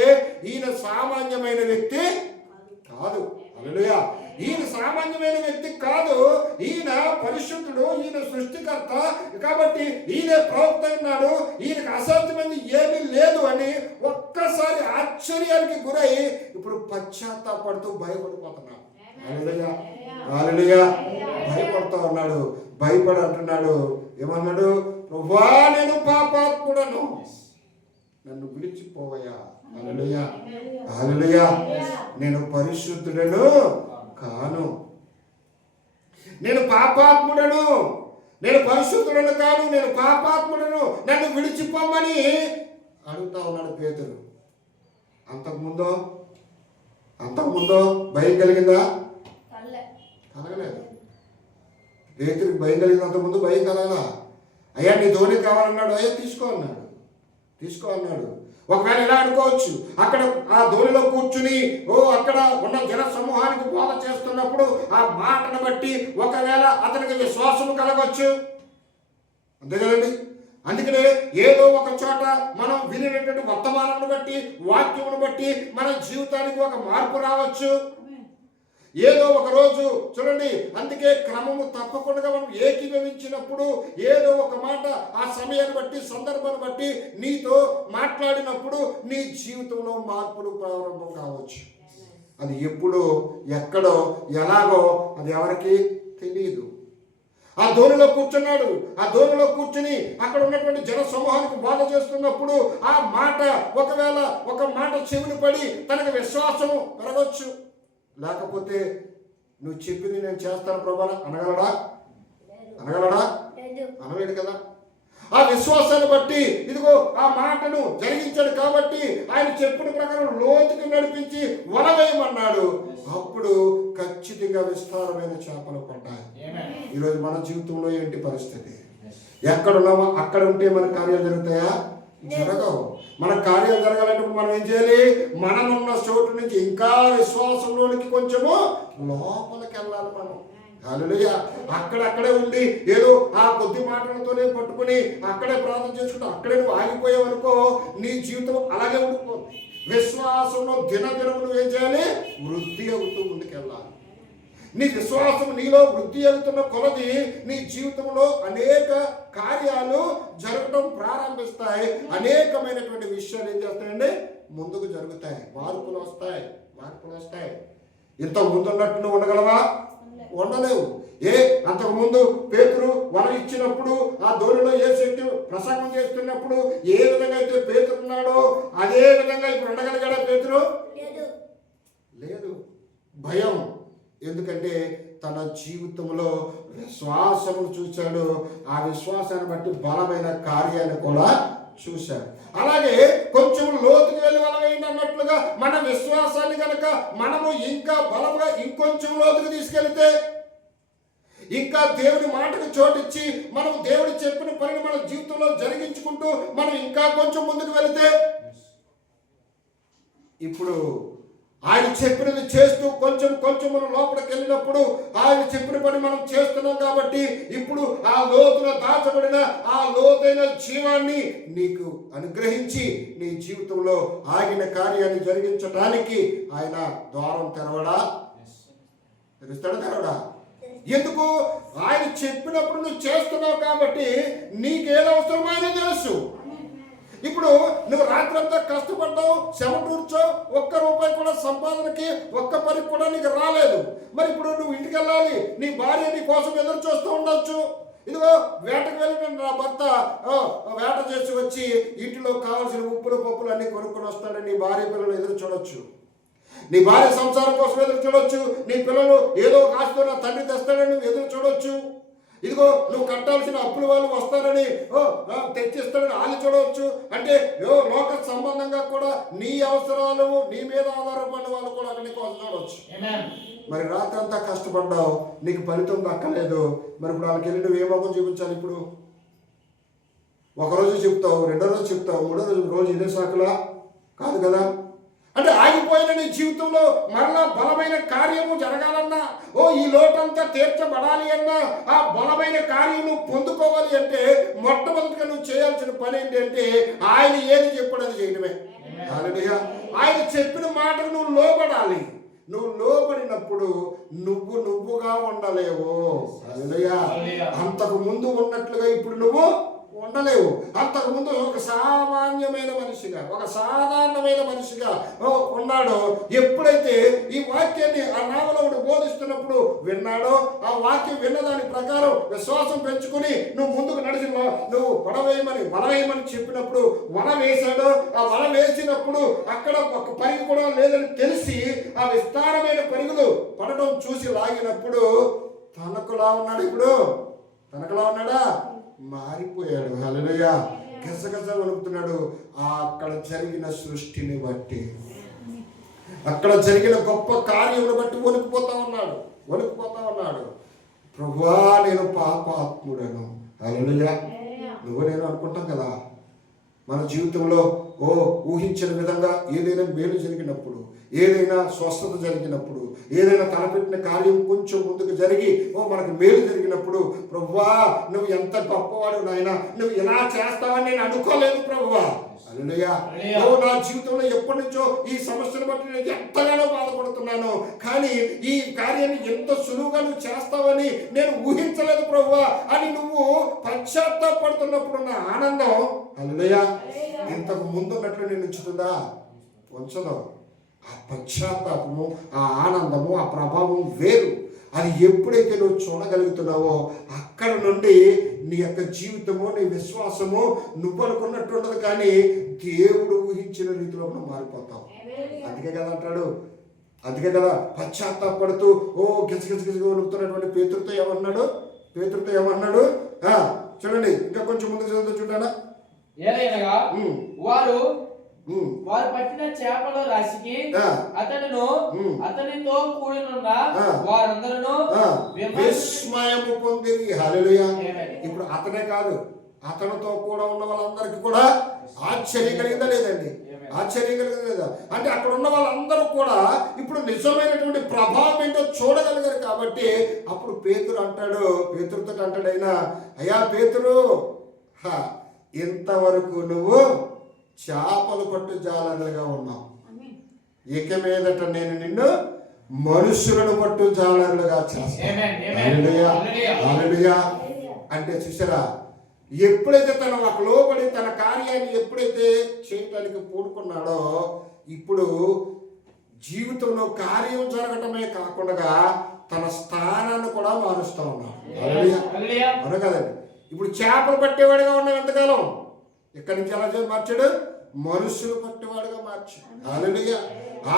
ఈయన సామాన్యమైన వ్యక్తి కాదు. హల్లెలూయా. ఈయన సామాన్యమైన వ్యక్తి కాదు. ఈయన పరిశుద్ధుడు, ఈయన సృష్టికర్త. కాబట్టి ఈయన ప్రవక్త ఉన్నాడు, ఈయనకు అసాధ్యమైనది ఏమీ లేదు అని ఒక్కసారి ఆశ్చర్యానికి గురై ఇప్పుడు పశ్చాత్తాపడుతూ భయపడిపోతున్నాడు. హల్లెలూయా హల్లెలూయా. భయపడుతూ ఉన్నాడు. భయపడి అంటున్నాడు, ఏమన్నాడు? ప్రభువా నేను పాపాత్ముడను, నన్ను విడిచిపోవయ్యా. హల్లెలూయా హల్లెలూయా. నేను పరిశుద్ధుడను కాను, నేను పాపాత్ముడను, నేను పరిశుద్ధుడను కాను, నేను పాపాత్ముడను, నన్ను విడిచిపోమని అడుగుతా ఉన్నాడు పేతురు. అంతకుముందో భయం కలిగిందా? కలగలేదు. పేతురికి భయం కలిగింది. అంతకుముందు భయం కలగలా. అయ్యా నీ ధోని కావాలన్నాడు, అయ్యా తీసుకో అన్నాడు. ఒకవేళ ఇలా అనుకోవచ్చు, అక్కడ ఆ ధోనిలో కూర్చుని అక్కడ ఉన్న జన సమూహానికి బోధ చేస్తున్నప్పుడు ఆ మాటను బట్టి ఒకవేళ అతనికి విశ్వాసము కలగవచ్చు. అంతే కదండి. అందుకనే ఏదో ఒక చోట మనం వినేటటువంటి వర్తమానమును బట్టి, వాక్యమును బట్టి మన జీవితానికి ఒక మార్పు రావచ్చు. ఏదో ఒక రోజు చూడండి, అందుకే క్రమము తప్పకుండా మనం ఏకీభవించినప్పుడు ఏదో ఒక మాట ఆ సమయాన్ని బట్టి, సందర్భాన్ని బట్టి నీతో మాట్లాడినప్పుడు నీ జీవితంలో మార్పులు ప్రారంభం కావచ్చు. అది ఎప్పుడు, ఎక్కడో, ఎలాగో అది ఎవరికి తెలియదు. ఆ ధోనిలో కూర్చున్నాడు. ఆ ధోనిలో కూర్చుని అక్కడ ఉన్నటువంటి జన సమూహానికి బోధ చేస్తున్నప్పుడు ఆ మాట ఒకవేళ ఒక మాట చెవిని పడి తనకు విశ్వాసము పెరగవచ్చు. లేకపోతే నువ్వు చెప్పింది నేను చేస్తాను ప్రభా అనగలడా? అనలేడు కదా. ఆ విశ్వాసాన్ని బట్టి ఇదిగో ఆ మాటను జరిగించాడు. కాబట్టి ఆయన చెప్పిన ప్రకారం లోతుకి నడిపించి వలవేయమన్నాడు. అప్పుడు ఖచ్చితంగా విస్తారమైన చేపలు పడ్డాయి. ఈరోజు మన జీవితంలో ఏంటి పరిస్థితి? ఎక్కడున్నామో అక్కడ ఉంటే మన కార్యాలు జరుగుతాయా? జరగవు. మన కార్యాలు జరగాలంటే మనం ఏం చేయాలి? మనమున్న చోటు నుంచి ఇంకా విశ్వాసంలోనికి కొంచెము లోపలికి వెళ్ళాలి మనం. హల్లెలూయా. అక్కడే ఉండి ఏదో ఆ కొద్ది మాటలతోనే పట్టుకుని అక్కడే ప్రార్థన చేసుకుంటూ అక్కడే నువ్వు ఆగిపోయావు అనుకో, నీ జీవితం అలాగే ఉండిపోతుంది. విశ్వాసంలో దినదినము నువ్వు ఏం చేయాలి? వృద్ధి అవుతూ ముందుకెళ్ళాలి. నీ విశ్వాసం నీలో వృద్ధి అవుతున్న కొలది నీ జీవితంలో అనేక కార్యాలు జరగడం ప్రారంభిస్తాయి. అనేకమైనటువంటి విషయాలు ఏం చేస్తాయండి? ముందుకు జరుగుతాయి. మార్పులు వస్తాయి. ఇంత ముందున్నట్టు నువ్వు ఉండగలవా? ఉండలేవు. అంతకుముందు పేతురు వల ఇచ్చినప్పుడు ఆ ధోనిలో యేసు ప్రసంగం చేస్తున్నప్పుడు ఏ విధంగా అయితే పేతురు ఉన్నాడో అదే విధంగా ఇప్పుడు ఉండగలిగాడా పేతురు? లేదు. భయం. ఎందుకంటే తన జీవితంలో విశ్వాసము చూశాడు. ఆ విశ్వాసాన్ని బట్టి బలమైన కార్యాన్ని కూడా చూశాడు. అలాగే కొంచెం లోతుకి వెళ్ళి బలమైంది అన్నట్లుగా మన విశ్వాసాన్ని కనుక మనము ఇంకా బలంగా ఇంకొంచెం లోతుకు తీసుకెళ్తే, ఇంకా దేవుని మాటకు చోటిచ్చి మనం దేవుడు చెప్పిన పనిని మన జీవితంలో జరిగించుకుంటూ మనం ఇంకా కొంచెం ముందుకు వెళితే, ఇప్పుడు ఆయన చెప్పినది చేస్తూ కొంచెం మనం లోపలికి వెళ్ళినప్పుడు ఆయన చెప్పిన పని మనం చేస్తున్నాం. కాబట్టి ఇప్పుడు ఆ లోతున దాచబడిన ఆ లోతైన జీవాన్ని నీకు అనుగ్రహించి నీ జీవితంలో ఆగిన కార్యాన్ని జరిగించడానికి ఆయన ద్వారం తెరవడా? తెరవడా? ఎందుకు? ఆయన చెప్పినప్పుడు నువ్వు చేస్తున్నావు కాబట్టి నీకేది అవసరమో ఆయన తెలుసు. ఇప్పుడు నువ్వు రాత్రంతా కష్టపడ్డావు, చెమటూర్చావు, ఒక్క రూపాయి కూడా సంపాదనకి ఒక్క పనికి కూడా నీకు రాలేదు. మరి ఇప్పుడు నువ్వు ఇంటికి వెళ్ళాలి, నీ భార్య నీ కోసం ఎదురు చూస్తూ ఉండొచ్చు. ఇదిగో వేటకు వెళ్ళిన నా భర్త వేట చేసి వచ్చి ఇంటిలో కావాల్సిన ఉప్పులు పప్పులు అన్నీ కొనుక్కొని వస్తాడని నీ భార్య పిల్లలు ఎదురు చూడొచ్చు. నీ భార్య సంసారం కోసం ఎదురు చూడొచ్చు. నీ పిల్లలు ఏదో ఆశతో నా తండ్రి తెస్తాడని నువ్వు ఎదురు చూడొచ్చు. ఇదిగో నువ్వు కట్టాల్సిన అప్పుల వాళ్ళు వస్తారని తెచ్చిస్తారని వాళ్ళు చూడవచ్చు. అంటే లోక సంబంధంగా కూడా నీ అవసరాలు నీ మీద ఆధారపడిన వాళ్ళు కూడా అక్కడ కోసం చూడవచ్చు. మరి రాత్రంతా కష్టపడ్డావు, నీకు ఫలితం దక్కలేదు. మరి ఇప్పుడు వాళ్ళకి వెళ్ళి నువ్వు ఏ మొఖం చూపించాలి? ఇప్పుడు ఒకరోజు చెప్తావు, రెండో రోజు చెప్తావు, మూడో రోజు ఇదే సాకులా కాదు కదా. అంటే ఆగిపోయిన నీ జీవితంలో మరలా బలమైన కార్యము జరగాలన్నా, ఈ లోటంతా తీర్చబడాలి అన్నా, ఆ బలమైన కార్యం పొందుకోవాలి అంటే మొట్టమొదటిగా నువ్వు చేయాల్సిన పని ఏంటంటే ఆయన ఏది చెప్పాడు అది చేయడమే. హల్లెలూయా. ఆయన చెప్పిన మాటకు నువ్వు లోబడాలి. నువ్వు లోబడినప్పుడు నువ్వుగా ఉండలేవు. హల్లెలూయా. అంతకు ముందు ఉన్నట్లుగా ఇప్పుడు నువ్వు ఉండలేవు. అంతకుముందు ఒక సామాన్యమైన మనిషిగా, ఒక సాధారణమైన మనిషిగా ఉన్నాడు. ఎప్పుడైతే ఈ వాక్యాన్ని ఆ నావలవుడు బోధిస్తున్నప్పుడు విన్నాడో, ఆ వాక్యం విన్నదాని ప్రకారం విశ్వాసం పెంచుకుని నువ్వు ముందుకు నడిచి నువ్వు వల వేయమని చెప్పినప్పుడు వల వేశాడో, ఆ వల వేసినప్పుడు అక్కడ ఒక పరిగి కూడా లేదని తెలిసి ఆ విస్తారమైన పరిగులు పడటం చూసి లాగినప్పుడు తనకులా ఉన్నాడు. ఇప్పుడు తనకులా ఉన్నాడా? మారిపోయాడు. హల్లెలూయా. గసగస వణుకుతున్నాడు. అక్కడ జరిగిన సృష్టిని బట్టి, అక్కడ జరిగిన గొప్ప కార్యమును బట్టి వణికిపోతా ఉన్నాడు. ప్రభువా, నేను పాపాత్ముడను. హల్లెలూయా. నువ్వు నేను అనుకుంటాం కదా, మన జీవితంలో ఊహించిన విధంగా ఏదైనా మేలు జరిగినప్పుడు, ఏదైనా స్వస్థత జరిగినప్పుడు, ఏదైనా తలపెట్టిన కార్యం కొంచెం ముందుకు జరిగి మనకు మేలు జరిగినప్పుడు, ప్రభువా నువ్వు ఎంత గొప్పవాడు నాయనా, నువ్వు ఇలా చేస్తావని నేను అనుకోలేదు ప్రభువా. హల్లెలూయా. నా జీవితంలో ఎప్పటి నుంచో ఈ సమస్యను బట్టి నేను ఎంతగానో బాధపడుతున్నాను, కానీ ఈ కార్యాన్ని ఎంత సులువుగా నువ్వు చేస్తావని నేను ఊహించలేదు ప్రభువా అని నువ్వు పశ్చాత్తాపడుతున్నప్పుడు ఉన్న ఆనందం, హల్లెలూయా, ఇంతకు ముందు ఉన్నట్లు నేను ఉంచుతుందా? ఉంచదు. ఆ పశ్చాత్తాపము, ఆ ఆనందము, ఆ ప్రభావం వేరు. అది ఎప్పుడైతే నువ్వు చూడగలుగుతున్నావో అక్కడ నుండి నీ యొక్క జీవితము, నీ విశ్వాసము నువ్వు అనుకున్నట్టు ఉండదు, కానీ దేవుడు ఊహించిన రీతిలో నువ్వు మారిపోతావు. అందుకే కదా అంటాడు, అందుకే కదా పశ్చాత్తాపడుతూ గిజగిజగిజగా వణుకుతున్నటువంటి పేతురుతో ఏమన్నాడు? చూడండి, ఇంకా కొంచెం ముందు చదువుతూ చూడాలా. వారు పట్టిన చేపల రాశికి అతనితో కూడినున్న వారందరూ విస్మయము పొందిరి. హల్లెలూయా. ఇప్పుడు అతనే కాదు, అతనితో కూడా ఉన్న వాళ్ళందరికీ కూడా ఆశ్చర్యం కలిగిందా లేదండి? ఆశ్చర్యం కలిగిందా లేదా? అంటే అక్కడ ఉన్న వాళ్ళందరూ కూడా ఇప్పుడు నిజమైనటువంటి ప్రభావం ఏంటో చూడగలిగారు. కాబట్టి అప్పుడు పేతురుతో అంటాడు ఆయన, అయ్యా పేతురు, ఇంతవరకు నువ్వు చేపలు పట్టు జాలరులుగా ఉన్నావు, ఇక మీదట నేను నిన్ను మనుషులను పట్టు జాలరులుగా చేస్తాను. హల్లెలూయా. అంటే చూసారా, ఎప్పుడైతే తన ఒక లోబడి తన కార్యాన్ని ఎప్పుడైతే చేయటానికి పూనుకున్నాడో, ఇప్పుడు జీవితంలో కార్యం జరగటమే కాకుండా తన స్థానాన్ని కూడా మారుస్తూ ఉన్నాడు. హల్లెలూయా. అవును కదండి. ఇప్పుడు చేపలు పట్టేవాడిగా ఉన్నాం ఎంతకాలం, ఇక్కడి నుంచి ఎలా మార్చాడు? మనుషులు పట్టేవాడుగా మార్చాడు. హల్లెలూయా.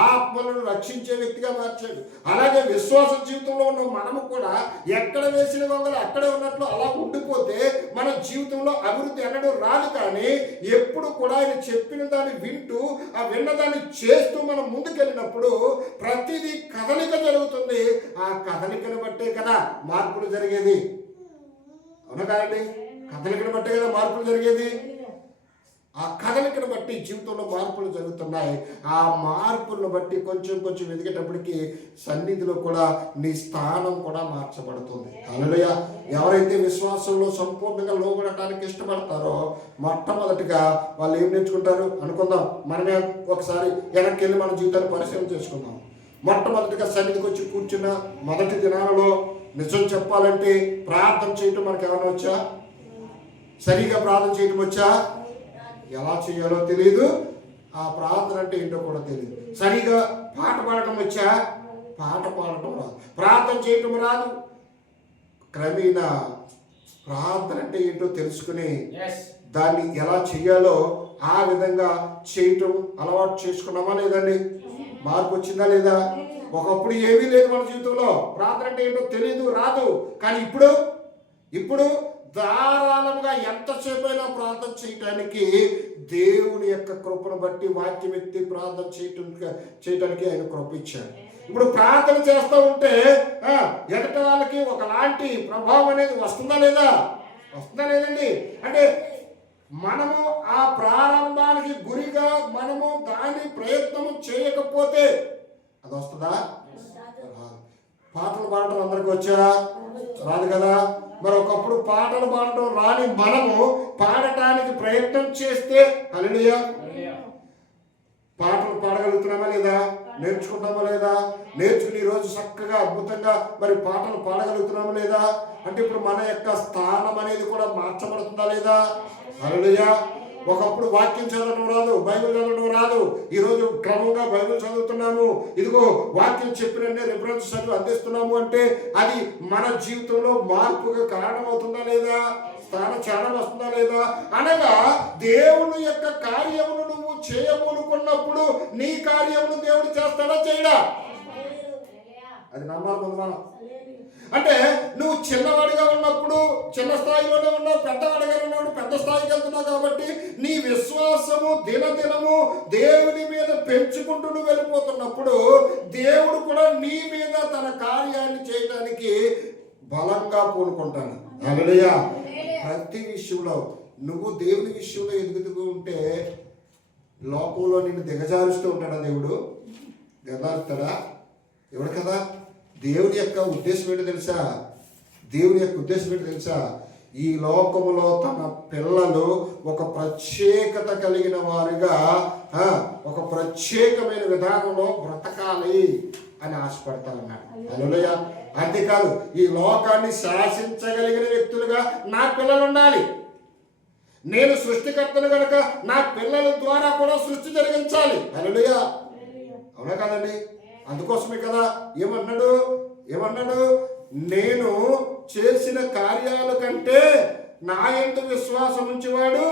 ఆత్మలను రక్షించే వ్యక్తిగా మార్చాడు. అలాగే విశ్వాస జీవితంలో ఉన్న మనము కూడా ఎక్కడ వేసిన గొంగలు అక్కడే ఉన్నట్లు అలా ఉండిపోతే మన జీవితంలో అభివృద్ధి ఎన్నడూ రాదు. కానీ ఎప్పుడు కూడా ఆయన చెప్పిన దాన్ని వింటూ, ఆ విన్నదాన్ని చేస్తూ మనం ముందుకెళ్ళినప్పుడు ప్రతిదీ కదలిక జరుగుతుంది. ఆ కదలికను బట్టే కదా మార్పులు జరిగేది. అవునా కాదండి? కదలికను బట్టే కదా మార్పులు జరిగేది. ఆ కదలికను బట్టి జీవితంలో మార్పులు జరుగుతున్నాయి. ఆ మార్పులను బట్టి కొంచెం ఎదిగేటప్పటికి సన్నిధిలో కూడా నీ స్థానం కూడా మార్చబడుతుంది. హల్లెలూయా. ఎవరైతే విశ్వాసంలో సంపూర్ణంగా లోబడటానికి ఇష్టపడతారో మొట్టమొదటిగా వాళ్ళు ఏం నేర్చుకుంటారు అనుకుందాం. మనమే ఒకసారి వెనక్కి వెళ్ళి మన జీవితాన్ని పరిశీలన చేసుకుందాం. మొట్టమొదటిగా సన్నిధికి వచ్చి కూర్చున్న మొదటి దినాలలో నిజం చెప్పాలంటే ప్రార్థన చేయటం మనకు ఏమైనా వచ్చా? సరిగా ప్రార్థన చేయటం వచ్చా? ఎలా చేయాలో తెలియదు. ఆ ప్రార్థన అంటే ఏంటో కూడా తెలియదు. సరిగా పాట పాడటం వచ్చా? పాట పాడటం రాదు. ప్రార్థన చేయటం రాదు. క్రమేణా ప్రార్థన అంటే ఏంటో తెలుసుకుని దాన్ని ఎలా చేయాలో ఆ విధంగా చేయటం అలవాటు చేసుకున్నామా లేదండి? మార్పు వచ్చిందా లేదా? ఒకప్పుడు ఏమీ లేదు మన జీవితంలో. ప్రార్థన అంటే ఏంటో తెలియదు, రాదు. కానీ ఇప్పుడు ఇప్పుడు ధారాళంగా ఎంతసేపు అయినా ప్రార్థన చేయటానికి దేవుని యొక్క కృపను బట్టి వాక్యం ఎత్తి ప్రార్థన చేయటానికి ఆయన కృప ఇచ్చాడు. ఇప్పుడు ప్రార్థన చేస్తూ ఉంటే ఎదుటి వాళ్ళకి ఒకలాంటి ప్రభావం అనేది వస్తుందా లేదా? వస్తుందా లేదండి? అంటే మనము ఆ ప్రారంభానికి గురిగా మనము దాని ప్రయత్నము చేయకపోతే అది వస్తుందా? పాటలు పాడటం అందరికి వచ్చా? రాదు కదా. మరి ఒకప్పుడు పాటలు పాడటం రాని మనము పాడటానికి ప్రయత్నం చేస్తే హల్లెలూయా, పాటలు పాడగలుగుతున్నామా లేదా? నేర్చుకుంటామా లేదా? నేర్చుకుని ఈరోజు చక్కగా అద్భుతంగా మరి పాటలు పాడగలుగుతున్నామా లేదా? అంటే ఇప్పుడు మన యొక్క స్థానం అనేది కూడా మార్చబడుతుందా లేదా? హల్లెలూయా. ఒకప్పుడు వాక్యం చదవడం రాదు, బైబిల్ చదవడం రాదు. ఈరోజు క్రమంగా బైబిల్ చదువుతున్నాము. ఇదిగో వాక్యం చెప్పినట్టే రిఫరెన్స్ చదివి అందిస్తున్నాము అంటే అది మన జీవితంలో మార్పుగా కారణమవుతుందా లేదా? స్థానచారం వస్తుందా లేదా? అనగా దేవుని యొక్క కార్యమును నువ్వు చేయబోనుకున్నప్పుడు నీ కార్యమును దేవుడు చేస్తాడా చేయడా? అది నమ్మాలి మనం. అంటే నువ్వు చిన్నవాడిగా ఉన్నప్పుడు చిన్న స్థాయిలోనే ఉన్నావు, పెద్దవాడిగా ఉన్నప్పుడు పెద్ద స్థాయికి వెళ్తున్నావు. కాబట్టి నీ విశ్వాసము దినదినము దేవుని మీద పెంచుకుంటూ నువ్వు వెళ్ళిపోతున్నప్పుడు దేవుడు కూడా నీ మీద తన కార్యాన్ని చేయడానికి బలంగా పూనుకుంటాను. హల్లెలూయా. ప్రతి విషయంలో నువ్వు దేవుని విషయంలో ఎదుగుతూ ఉంటే లోకంలో నిన్ను దిగజారుస్తూ ఉంటాడా దేవుడు? దిగజారుస్తాడా? ఎవడు కదా. దేవుని యొక్క ఉద్దేశం ఏంటో తెలుసా? దేవుని యొక్క ఉద్దేశం ఏంటో తెలుసా? ఈ లోకములో తన పిల్లలు ఒక ప్రత్యేకత కలిగిన వారిగా ఒక ప్రత్యేకమైన విధానంలో బ్రతకాలి అని ఆశపడతా ఉన్నాడు. హల్లెలూయా. అంతేకాదు ఈ లోకాన్ని శాసించగలిగిన వ్యక్తులుగా నా పిల్లలు ఉండాలి. నేను సృష్టికర్తను కనుక నా పిల్లల ద్వారా కూడా సృష్టి జరిగించాలి. హల్లెలూయా. అవునా కాదండి? అందుకోసమే కదా ఏమన్నాడు? నేను చేసిన కార్యాల కంటే నా యందు విశ్వాసం ఉంచేవాడు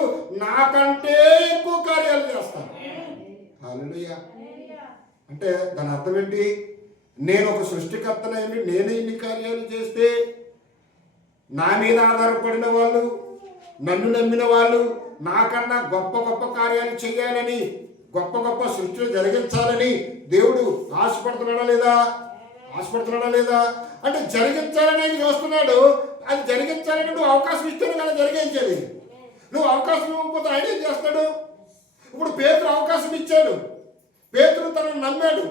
నాకంటే ఎక్కువ కార్యాలు చేస్తాను. హల్లెలూయా. అంటే దాని అర్థం ఏంటి? నేను ఒక సృష్టికర్తనైంది, నేనే ఇన్ని కార్యాలు చేస్తే నా మీద ఆధారపడిన వాళ్ళు, నన్ను నమ్మిన వాళ్ళు నాకన్నా గొప్ప గొప్ప కార్యాలు చేయాలని, గొప్ప గొప్ప సృష్టిని జరిగించాలని దేవుడు ఆశపడుతున్నాడా లేదా? అంటే జరిగించాలని ఆయన చూస్తున్నాడు. అది జరిగించాలని నువ్వు అవకాశం ఇస్తేనే కదా జరిగించేది. నువ్వు అవకాశం ఇవ్వకపోతే ఆయన ఏం చేస్తాడు? ఇప్పుడు పేతురు అవకాశం ఇచ్చాడు. పేతురు తనను నమ్మాడు,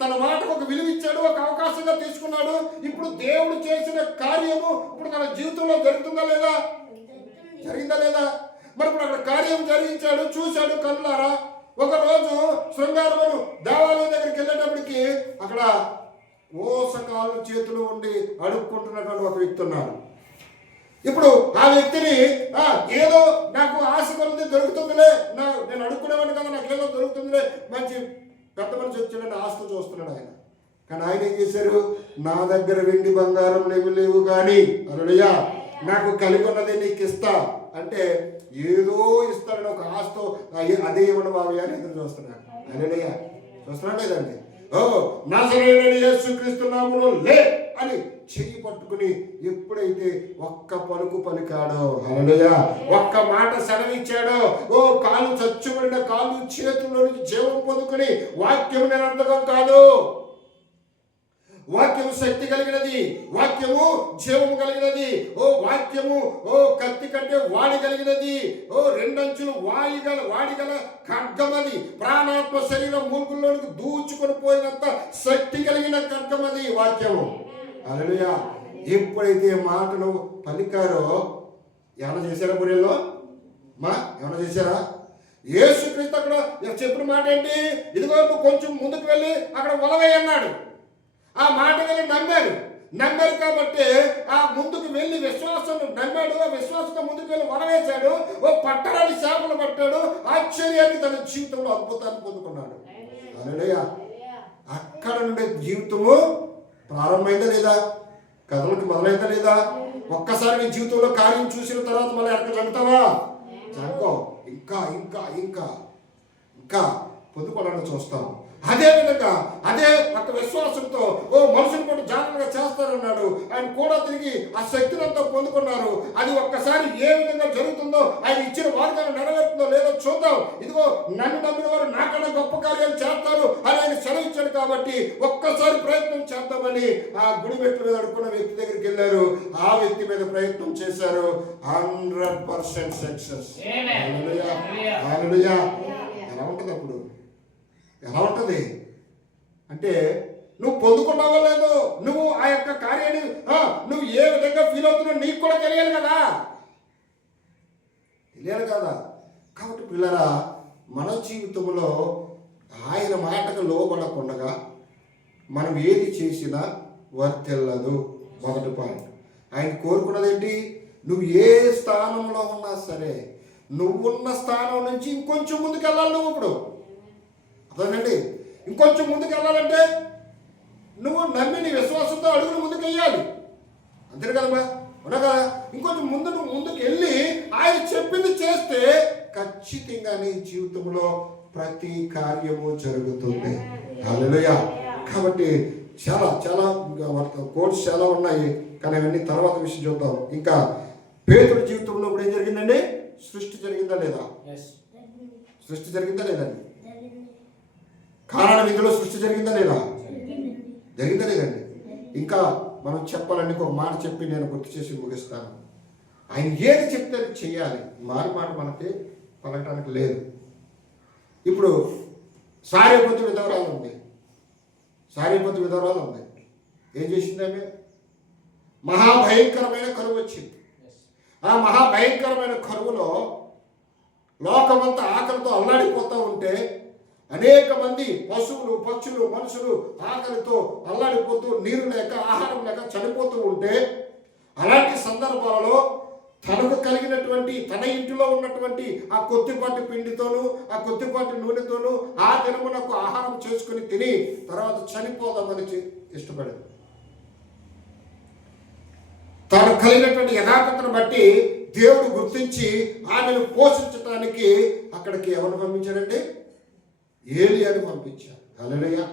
తన మాటకు ఒక విలువ ఇచ్చాడు, ఒక అవకాశంగా తీసుకున్నాడు. ఇప్పుడు దేవుడు చేసిన కార్యము ఇప్పుడు తన జీవితంలో జరుగుతుందా లేదా? జరిగిందా లేదా? మరి ఇప్పుడు అక్కడ కార్యం జరిగించాడు, చూశాడు కళ్ళారా. ఒకరోజు శృంగారమును దేవాలయం దగ్గరికి వెళ్ళేటప్పటికి అక్కడ ఓసకాళ్ళు చేతులు ఉండి అడుక్కుంటున్నటువంటి ఒక వ్యక్తి ఉన్నాడు. ఇప్పుడు ఆ వ్యక్తిని ఏదో నాకు ఆశ కొలిది దొరుకుతుందిలే, నేను అడుక్కునేవాడిని కదా, నాకు ఏదో దొరుకుతుందిలే, మంచి పెద్ద మనిషి వచ్చాడని ఆశతో చూస్తున్నాడు ఆయన. కానీ ఆయన ఏం చేశారు? నా దగ్గర వెండి బంగారం లేవు కానీ హల్లెలూయా నాకు కలిగి ఉన్నది నీకు ఇస్తా అంటే ఏదో ఇస్తాడని ఒక ఆశతో అదే ఇవ్వడం బావి అని ఎదురు చూస్తున్నాడు. హల్లెలూయా. చూస్తున్నాడు లేదండి? నజరేయుడైన యేసుక్రీస్తు నామములో లే అని చెయ్యి పట్టుకుని ఎప్పుడైతే ఒక్క పలుకు పలికాడో, హల్లెలూయా, ఒక్క మాట సెలవిచ్చాడో, కాలు చచ్చుబడిన కాలు చేతుల్లో నుంచి జీవం పొందుకుని వాక్యం నిరంతకం కాదు, వాక్యము శక్తి కలిగినది, వాక్యము జీవము కలిగినది, వాక్యము కత్తి కంటే వాడి కలిగినది, రెండంచులు వాడిగల ఖడ్గమది, ప్రాణాత్మ శరీరం మూర్ఖుల్లోనికి దూచుకొని పోయినంత శక్తి కలిగిన ఖడ్గమది వాక్యము. హల్లెలూయా. ఎప్పుడైతే మాటలు పలికారో ఏమైనా చేశారా? బుర్రెల్లో ఏమైనా చేశారా? యేసుక్రీస్తు అక్కడ చెప్పిన మాట ఏంటి? ఇదిగో నువ్వు కొంచెం ముందుకు వెళ్ళి అక్కడ వలవేయి అన్నాడు. ఆ మాట వెళ్ళి నమ్మారు కాబట్టి ఆ ముందుకు వెళ్ళి విశ్వాసం నమ్మాడు. ఆ విశ్వాసంతో ముందుకు వెళ్ళి వలవేశాడు. పట్టరాని చేపలు పట్టాడు. ఆశ్చర్యాన్ని తన జీవితంలో అద్భుతాన్ని పొందుకున్నాడు. హల్లెలూయా. అక్కడ నుండి జీవితము ప్రారంభమైందా లేదా? కథలకు మొదలైందా లేదా? ఒక్కసారి నీ జీవితంలో కార్యం చూసిన తర్వాత మళ్ళీ ఎక్కడ చదువుతావా? చదువుకో. ఇంకా ఇంకా ఇంకా ఇంకా పొందుకోవాలని చూస్తాం. అదే విధంగా అదే ఒక విశ్వాసంతో మనుషులు కూడా జాగ్రత్తగా చేస్తారన్నాడు. ఆయన కూడా తిరిగి ఆ శక్తిని అంతా పొందుకున్నారు. అది ఒక్కసారి ఏ విధంగా జరుగుతుందో, ఆయన ఇచ్చిన వాగ్దానం నెరవేరుతుందో లేదో చూద్దాం. ఇదిగో నన్ను నమ్మిన వారు నాకన్నా గొప్ప కార్యాలు చేస్తారు అని ఆయన సెలవిచ్చాడు. కాబట్టి ఒక్కసారి ప్రయత్నం చేద్దామని ఆ గుడి మెట్ల మీద అడుక్కున్న వ్యక్తి దగ్గరికి వెళ్ళారు. ఆ వ్యక్తి మీద ప్రయత్నం చేశారు. 100% సక్సెస్. హల్లెలూయా. ఎలా ఉంటుంది అప్పుడు? ఎలా ఉంటుంది అంటే, నువ్వు పొందుకున్నావో లేదో, నువ్వు ఆ యొక్క కార్యాన్ని నువ్వు ఏ విధంగా ఫీల్ అవుతున్నావు నీకు కూడా తెలియాలి కదా. కాబట్టి పిల్లరా, మన జీవితంలో ఆయన మాటకు లోబడకుండా మనం ఏది చేసినా వర్తిల్లదు. మొదటి పాయింట్. ఆయన కోరుకున్నది ఏంటి? నువ్వు ఏ స్థానంలో ఉన్నా సరే, నువ్వున్న స్థానం నుంచి ఇంకొంచెం ముందుకు వెళ్ళాలి. నువ్వు ఇప్పుడు అదేనండి, ఇంకొంచెం ముందుకు వెళ్ళాలంటే నువ్వు నమ్మి నీ విశ్వాసంతో అడుగులు ముందుకు వెయ్యాలి. అంతే కదమ్మా, ఉన్నా కదా? ఇంకొంచెం నువ్వు ముందుకు వెళ్ళి ఆయన చెప్పింది చేస్తే ఖచ్చితంగా నీ జీవితంలో ప్రతి కార్యము జరుగుతుంది. హల్లెలూయా. కాబట్టి చాలా చాలా కోర్స్ చాలా ఉన్నాయి, కానీ అవన్నీ తర్వాత విషయం చూద్దాం. ఇంకా పేతురు జీవితంలో కూడా ఏం జరిగిందండి? సృష్టి జరిగిందా లేదా? సృష్టి జరిగిందా లేదండి? కారణ విధిలో సృష్టి జరిగిందా లేదా? జరిగిందా లేదండి? ఇంకా మనం చెప్పాలంటే ఒక మాట చెప్పి నేను గుర్తు చేసి ముగిస్తాను. ఆయన ఏది చెప్తే అది చెయ్యాలి. మారు మాట మనకి పలకడానికి లేదు. ఇప్పుడు సారేపతి విధవరాలు ఉంది. ఏం చేసింది ఆమె? మహాభయంకరమైన కరువు వచ్చింది. ఆ మహాభయంకరమైన కరువులో లోకమంతా ఆకలితో అల్లాడిపోతూ ఉంటే, అనేక మంది పశువులు, పక్షులు, మనుషులు ఆకలితో అల్లాడిపోతూ, నీరు లేక, ఆహారం లేక చనిపోతూ ఉంటే, అలాంటి సందర్భాలలో తనకు కలిగినటువంటి, తన ఇంటిలో ఉన్నటువంటి ఆ కొద్దిపాటి పిండితోనూ ఆ కొద్దిపాటి నూనెతోనూ ఆ దినమునకు ఆహారం చేసుకుని తిని తర్వాత చనిపోదామని ఇష్టపడింది. తాను కలిగినటువంటి యథార్థతను బట్టి దేవుడు గుర్తించి ఆమెను పోషించడానికి అక్కడికి ఎవరు పంపించారంటే? ఏలియాను పంపించారు. హల్లెలూయా.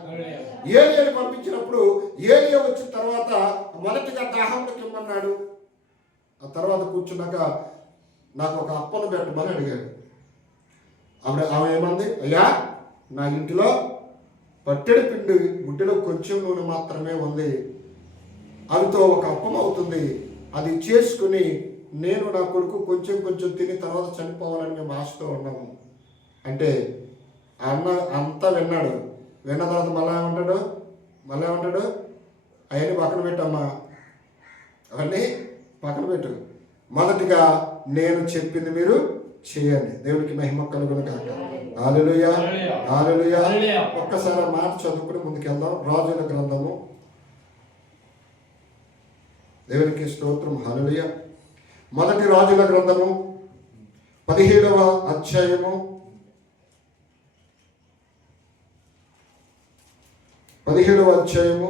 ఏలియాను పంపించినప్పుడు ఏలియా వచ్చిన తర్వాత మొదటిగా దాహంలోకి ఇమ్మన్నాడు. ఆ తర్వాత కూర్చున్నాక నాకు ఒక అప్పను పెట్టమని అడిగాడు. ఆమె ఏమంది? అయ్యా, నా ఇంటిలో పట్టెడి పిండి గుడ్డలో కొంచెం నూనె మాత్రమే ఉంది, అవితో ఒక అప్పం అవుతుంది, అది చేసుకుని నేను నా కొడుకు కొంచెం కొంచెం తిని తర్వాత చనిపోవాలని మేము ఆశతో ఉన్నాము అంటే, అన్న అంతా విన్నాడు. విన్న తర్వాత మళ్ళీ ఏమంటాడు? అవన్నీ పక్కన పెట్టమ్మా, అవన్నీ పక్కన పెట్టు, మొదటిగా నేను చెప్పింది మీరు చేయండి. దేవునికి మహిమ కలుగును గాక. హల్లెలూయా. హల్లెలూయా. ఒక్కసారి మాట చదువుకుని ముందుకెళ్దాం. రాజుల గ్రంథము, దేవునికి స్తోత్రం. హల్లెలూయా. మొదటి రాజుల గ్రంథము 17వ అధ్యాయము 17వ అధ్యాయము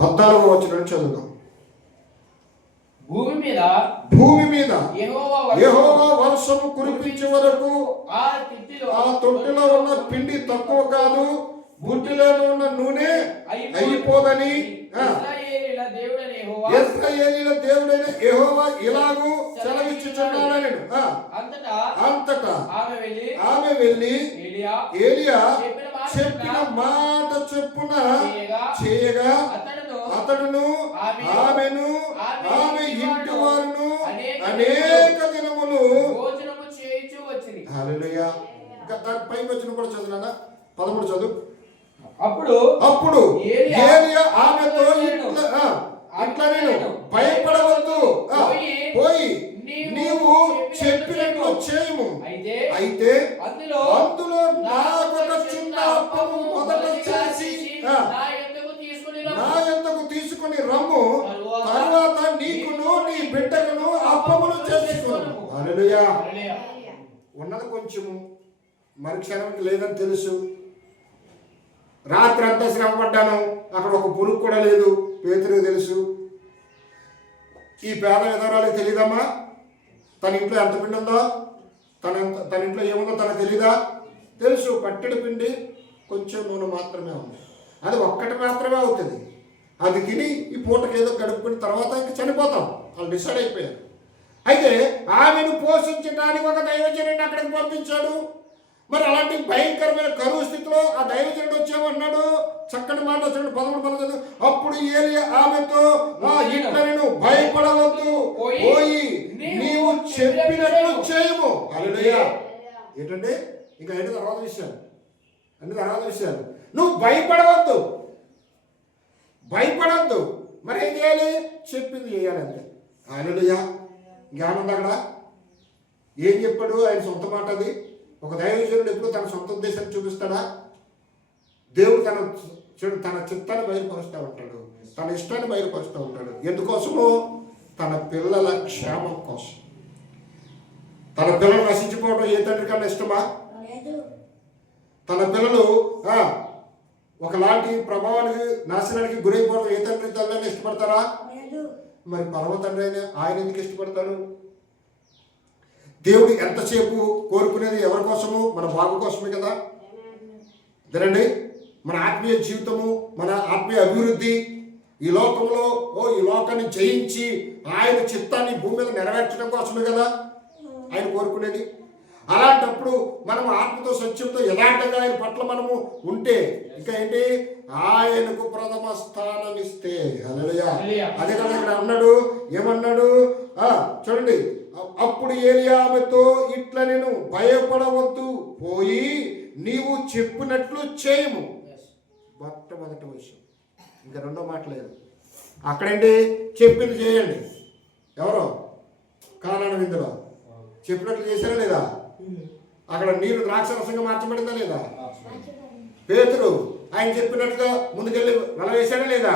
14వ వచనం చదువుదాం. భూమి మీద యెహోవా వర్షము కురిపించే వరకు ఆ తొట్టిలో ఉన్న పిండి తక్కువ కాదు, బుడ్డిలో ఉన్న నూనె అయిపోదని ఇశ్రాయేలీయుల దేవుడైన యెహోవా ఇలాగూ సెలవిచ్చుచున్నాడని. అంతటా ఆమె వెళ్ళి ఏలియా చెప్పిన మాట చెప్పున చేయగా అతడును ఆమెను ఆమె ఇంటి వారును అనేక దినములు హల్లెలూయా. ఇంకా దాని పైకి వచ్చిన కూడా చదువునా? 13 చదువు. అప్పుడు ఏలియా ఆమెతో ఇట్లా నేను భయపడవద్దు, పోయి నీవు చెప్పినట్లు చేయము, అయితే అందులో నాకొక చిన్న అప్పము మొదట చేసి నా యొద్దకు తీసుకుని రమ్ము, తరువాత నీకును నీ బిడ్డకును అప్పములు చేసుకును. హల్లెలూయా. ఉన్నది కొంచెము, మరి క్షణంకి లేదని తెలుసు. రాత్రి అంతా శ్రమ పడ్డాను, అక్కడ ఒక పురుగు కూడా లేదు, పేతురుకు తెలుసు. ఈ పేద విధవరాలకు తెలియదమ్మా తన ఇంట్లో ఎంత పిండి ఉందో, తన ఇంట్లో ఏముందో తనకు తెలీదా? తెలుసు. పట్టెడు పిండి కొంచెం నూనె మాత్రమే ఉంది, అది ఒక్కటి మాత్రమే అవుతుంది. అది తిని ఈ పూటకి ఏదో గడుపుకుని తర్వాత ఇంక చనిపోతాం వాళ్ళు డిసైడ్ అయిపోయారు. అయితే ఆమెను పోషించడానికి ఒక దైవజనుడిని అక్కడికి పంపించాడు. మరి అలాంటి భయంకరమైన కరువు స్థితిలో ఆ దైవజనుడు వచ్చేమన్నాడు, చక్కటి మాట వచ్చాడు. 11 అప్పుడు ఏలియా ఆమెతో, ఇట్లను భయపడవద్దు, పోయి నీవు చెప్పినట్లు చేయము. హల్లెలూయా. ఏంటంటే ఇంకా ఏంటి తర్వాత విషయాలు, అన్ని తర్వాత విషయాలు. నువ్వు భయపడవద్దు. మరి ఏం చేయాలి? చెప్పింది చేయాలంటే. హల్లెలూయా. జ్ఞానం అక్కడ ఏం చెప్పాడు? ఆయన సొంత మాట అది. ఒక దైవజనుడు ఎప్పుడు తన సొంత ఉద్దేశాన్ని చూపిస్తాడా? దేవుడు తన చిత్తాన్ని బయలుపరుస్తూ ఉంటాడు, తన ఇష్టాన్ని బయలుపరుస్తూ ఉంటాడు. ఎందుకోసము? తన పిల్లల క్షేమం కోసం. తన పిల్లలు నశించిపోవడం ఏ తండ్రి కన్నా ఇష్టమా? తన పిల్లలు ఒకలాంటి ప్రభావానికి నాశనానికి గురైపోవడం ఏ తండ్రి తల్లిని ఇష్టపడతారా? మరి పరమ తండ్రి అయినా ఆయన ఎందుకు ఇష్టపడతాడు? దేవుడు ఎంతసేపు కోరుకునేది ఎవరి కోసము? మన బాగు కోసమే కదా. అదేనండి మన ఆత్మీయ జీవితము, మన ఆత్మీయ అభివృద్ధి ఈ లోకంలో ఈ లోకాన్ని జయించి ఆయన చిత్తాన్ని భూమి మీద నెరవేర్చడం కోసమే కదా ఆయన కోరుకునేది. అలాంటప్పుడు మనం ఆత్మతో సత్యంతో యథార్థంగా ఆయన పట్ల మనము ఉంటే ఇంకా ఏంటి? ఆయనకు ప్రథమ స్థానం ఇస్తే. హల్లెలూయా. అదే కదా ఇక్కడ అన్నాడు. ఏమన్నాడు? చూడండి, అప్పుడు ఏలియా ఆమెతో, ఇట్లా నేను భయపడవద్దు, పోయి నీవు చెప్పినట్లు చేయము. మొట్టమొదటి విషయం. ఇంకా రెండో మాట లేదు. అక్కడేంటి? చెప్పింది చేయండి. ఎవరో కానాను విందులో చెప్పినట్లు చేశారా లేదా? అక్కడ నీరు ద్రాక్షరసంగా మార్చబడిందా లేదా? పేతురు ఆయన చెప్పినట్టుగా ముందుకెళ్ళి వల వేశాడా లేదా?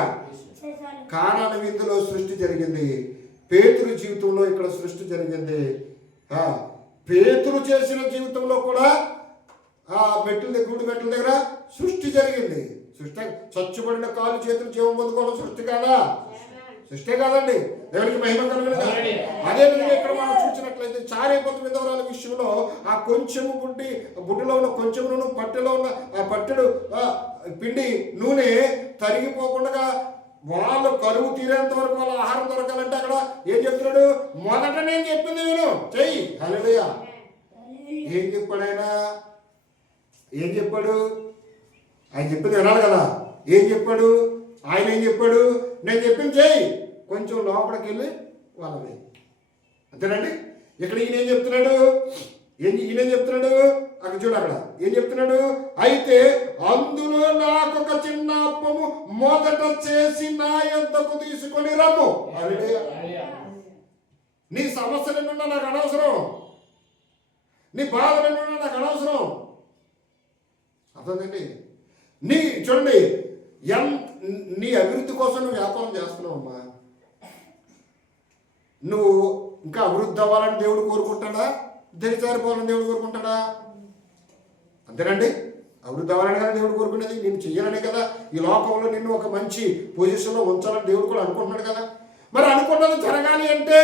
కానాను విందులో సృష్టి జరిగింది. పేతురు జీవితంలో ఇక్కడ సృష్టి జరిగింది. పేతురు చేసిన జీవితంలో కూడా గుడి మెట్ల దగ్గర సృష్టి జరిగింది. సృష్టి చచ్చుబడిన కాలు చేతులు జీవం పొందుకోవడం సృష్టి కాదా? సృష్టి కాదండి. దేవునికి మహిమ కలుగును. అదేవిధంగా ఇక్కడ మనం చూసినట్లయితే చారైపోతు విధవరాల విషయంలో ఆ కొంచెము బుడ్డిలో ఉన్న కొంచెమును పట్టెలో ఉన్న ఆ పట్టెడు పిండి నూనె తరిగిపోకుండా వాళ్ళు కరువు తీరేంత వరకు వాళ్ళ ఆహారం దొరకాలంటే అక్కడ ఏం చెప్తున్నాడు? మొదట నేను చెప్పింది నేను చెయ్యి. హల్లెలూయా. ఏం చెప్పాడు ఆయన? ఏం చెప్పాడు? ఆయన చెప్పింది వినాలి కదా. ఏం చెప్పాడు ఆయన? ఏం చెప్పాడు? నేను చెప్పింది చెయ్యి, కొంచెం లోపలికి వెళ్ళి వాళ్ళవి. అంతేనండి. ఇక్కడ ఈయన ఏం చెప్తున్నాడు? అక్కడ చూడు, అక్కడ ఏం చెప్తున్నాడు? అయితే అందులో నాకు ఒక చిన్న అప్పము మొదట చేసి నా యొద్దకు తీసుకొని రమ్ము. నీ సమస్యలనున్నా నాకు అనవసరం, నీ బాధలనున్నా నాకు అనవసరం. అర్థండి. చూడండి, నీ అభివృద్ధి కోసం నువ్వు వ్యాపారం చేస్తున్నావు అమ్మా. నువ్వు ఇంకా అభివృద్ధి అవ్వాలని దేవుడు కోరుకుంటాడా? దిగజారిపోవాలని దేవుడు కోరుకుంటాడా? అంతేనండి. అభివృద్ధి అవ్వాలని కదా దేవుడు కోరుకునేది. నేను చెయ్యాలనే కదా ఈ లోకంలో నిన్ను ఒక మంచి పొజిషన్లో ఉంచాలని దేవుడు కూడా అనుకుంటున్నాడు కదా. మరి అనుకున్నది జరగాలి అంటే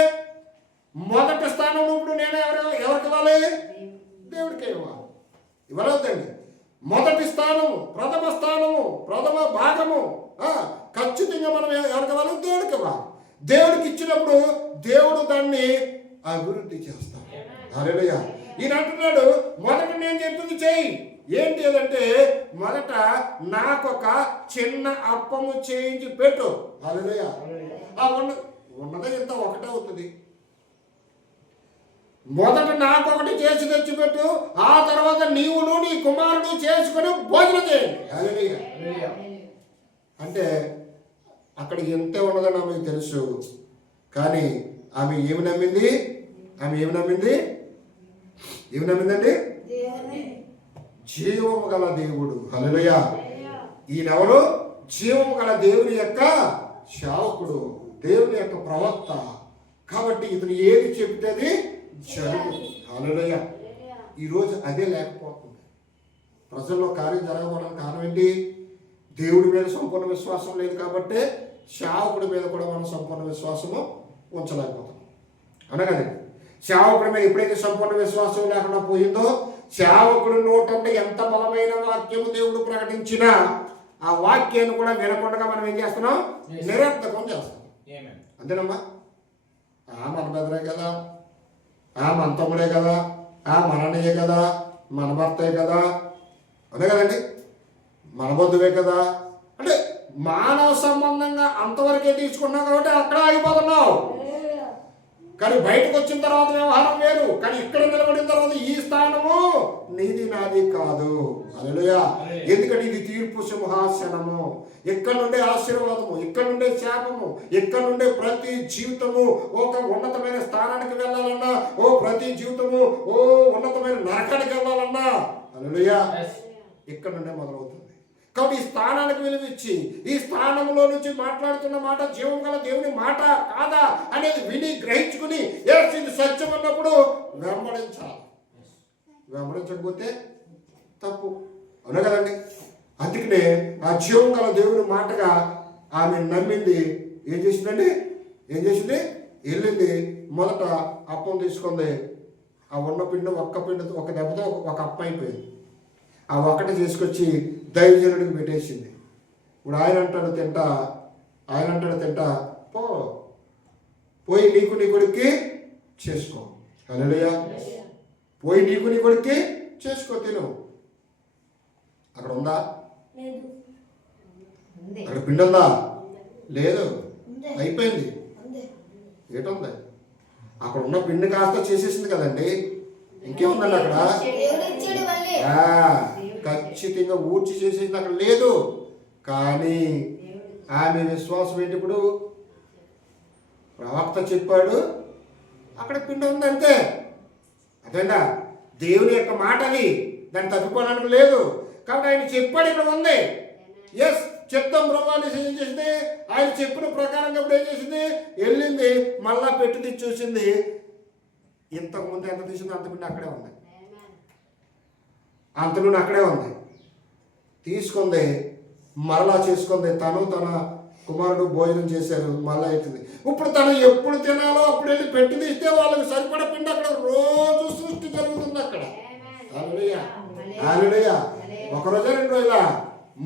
మొదటి స్థానం ఇప్పుడు నేను ఎవరికి ఇవ్వాలి? దేవుడికే ఇవ్వలేదండి. మొదటి స్థానము, ప్రథమ స్థానము, ప్రథమ భాగము ఖచ్చితంగా మనం ఎవరికి ఇవ్వాలి? దేవుడికి ఇవ్వాలి. దేవుడికి ఇచ్చినప్పుడు దేవుడు దాన్ని అభివృద్ధి చేస్తాడు. హల్లెలూయా. ఈయన అంటున్నాడు మొదట నేను చెప్పింది చెయ్యి. ఏంటి అదంటే మొదట నాకొక చిన్న అప్పము చేయించి పెట్టు. హల్లెలూయా. ఉన్నదే ఇంత ఒకటే అవుతుంది. మొదట నాకొకటి చేసి తెచ్చిపెట్టు, ఆ తర్వాత నీవును నీ కుమారుడు చేసుకుని భోజనం చేయండి. హల్లెలూయా. అంటే అక్కడ ఎంత ఉన్నదని ఆమెకు తెలుసు. కానీ ఆమె ఏమి నమ్మింది? ఏమి నమ్మిందండి? జీవము గల దేవుడు. హల్లెలూయా. ఈయనెవరు? జీవము గల దేవుని యొక్క సేవకుడు, దేవుని యొక్క ప్రవక్త. కాబట్టి ఇతను ఏది చెబితే అది జరుగుతుంది. హల్లెలూయా. ఈరోజు అదే లేకపోతుంది. ప్రజల్లో కార్యం జరగకపోవడానికి కారణం ఏంటి? దేవుడి మీద సంపూర్ణ విశ్వాసం లేదు కాబట్టి సేవకుడి మీద కూడా మనం సంపూర్ణ విశ్వాసము ఉంచలేకపోతున్నాం. అవునా కదండి? సేవకుడి మీద ఎప్పుడైతే సంపూర్ణ విశ్వాసం లేకుండా పోయిందో, సేవకుడి నోట ఎంత బలమైన వాక్యము దేవుడు ప్రకటించినా ఆ వాక్యాన్ని కూడా వినకుండా మనం ఏం చేస్తున్నాం? నిరర్థకం చేస్తాం. అంతేనమ్మా? మన బెదరే కదా, మన తమ్ముడే కదా, మన అన్నయ్యే కదా, మన భర్తే కదా, అదే కదండి, మన బంధువే కదా, అంటే మానవ సంబంధంగా అంతవరకే తీసుకున్నాం కాబట్టి అక్కడ ఆగిపోతున్నావు. కానీ బయటకు వచ్చిన తర్వాత వ్యవహారం వేరు. కానీ ఇక్కడ నిలబడిన తర్వాత ఈ స్థానము నీది నాది కాదు. హల్లెలూయా. ఎందుకంటే ఇది తీర్పు సింహాసనము. ఇక్కడ నుండే ఆశీర్వాదము, ఇక్కడ నుండే శాపము, ఇక్కడ నుండే ప్రతి జీవితము ఒక ఉన్నతమైన స్థానానికి వెళ్ళాలన్నా, ప్రతి జీవితము ఉన్నతమైన నరకానికి వెళ్ళాలన్నా, హల్లెలూయా, ఇక్కడ నుండే మొదలవుతుంది. కాబట్టి ఈ స్థానానికి విలువిచ్చి ఈ స్థానంలో నుంచి మాట్లాడుతున్న మాట జీవం గల దేవుని మాట కాదా అనేది విని గ్రహించుకుని ఇది సత్యం అన్నప్పుడు వెంబడించాలి. వెంబడించకపోతే తప్పు. అవునా కదండి? అందుకనే ఆ జీవం గల దేవుని మాటగా ఆమె నమ్మింది. ఏం చేసిందండి? వెళ్ళింది, మొదట అప్పం తీసుకుంది. ఆ ఉన్న పిండి ఒక్క పిండి ఒక దెబ్బతో ఒక అప్ప అయిపోయింది. ఆ ఒక్కటి తీసుకొచ్చి దైవజనుడికి పెట్టేసింది. ఇప్పుడు ఆయన అంటాడు తింటా, పోయి నీకు నీ కొడుక్కి చేసుకో. హల్లెలూయా. పోయి నీకు నీ కొడుక్కి చేసుకో, తిను. అక్కడ ఉందా? అక్కడ పిండి ఉందా? లేదు, అయిపోయింది. ఏటుంది? అక్కడ ఉన్న పిండి కాస్త చేసేసింది కదండి, ఇంకేముందండి అక్కడ? ఖచ్చితంగా ఊడ్చి చేసేసింది, అక్కడ లేదు. కానీ ఆమె విశ్వాసం ఏంటి? ఇప్పుడు ప్రవక్త చెప్పాడు, అక్కడ పిండి ఉంది అంతే. అదేనా దేవుని యొక్క మాట, అది దాన్ని తప్పుకోవడానికి లేదు. కాబట్టి ఆయన చెప్పాడు, ఇక్కడ ఉంది. ఎస్, చెప్తాం బ్రహ్మాన్ని ఏం చేసింది? ఆయన చెప్పిన ప్రకారంగా ఇప్పుడు ఏం చేసింది? వెళ్ళింది, మళ్ళా పెట్టి తీసి చూసింది. ఇంతకుముందు ఎంత తీసిందో అంత పిండి అక్కడే ఉంది, అంత నూనె అక్కడే ఉంది. తీసుకుంది, మరలా చేసుకుంది. తను తన కుమారుడు భోజనం చేశారు, మళ్ళా అవుతుంది. ఇప్పుడు తను ఎప్పుడు తినాలో అప్పుడు వెళ్ళి పెట్టి తీస్తే వాళ్ళకి సరిపడా పిండి అక్కడ రోజు సృష్టి జరుగుతుంది అక్కడ. హల్లెలూయా, హల్లెలూయా. ఒకరోజు 2 రోజుల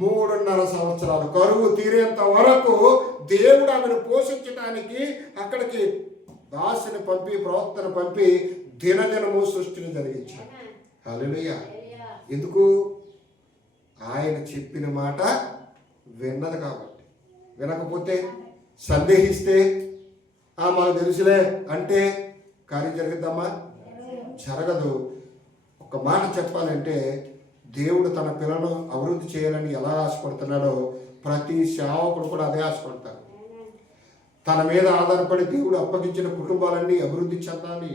3.5 సంవత్సరాలు కరువు తీరేంత వరకు దేవుడు ఆమెను పోషించడానికి అక్కడికి దాసిని పంపి, ప్రవక్తను పంపి దినదినము సృష్టిని జరిగించాడు. హల్లెలూయా. ఎందుకు? ఆయన చెప్పిన మాట విన్నది కాబట్టి. వినకపోతే, సందేహిస్తే, మాకు తెలుసులే అంటే కార్యం జరుగుద్దమ్మా? జరగదు. ఒక మాట చెప్పాలంటే, దేవుడు తన పిల్లలను అభివృద్ధి చేయాలని ఎలా ఆశపడుతున్నాడో ప్రతి సేవకుడు కూడా అదే ఆశపడతారు. తన మీద ఆధారపడి దేవుడు అప్పగించిన కుటుంబాలన్నీ అభివృద్ధి చెందాలి,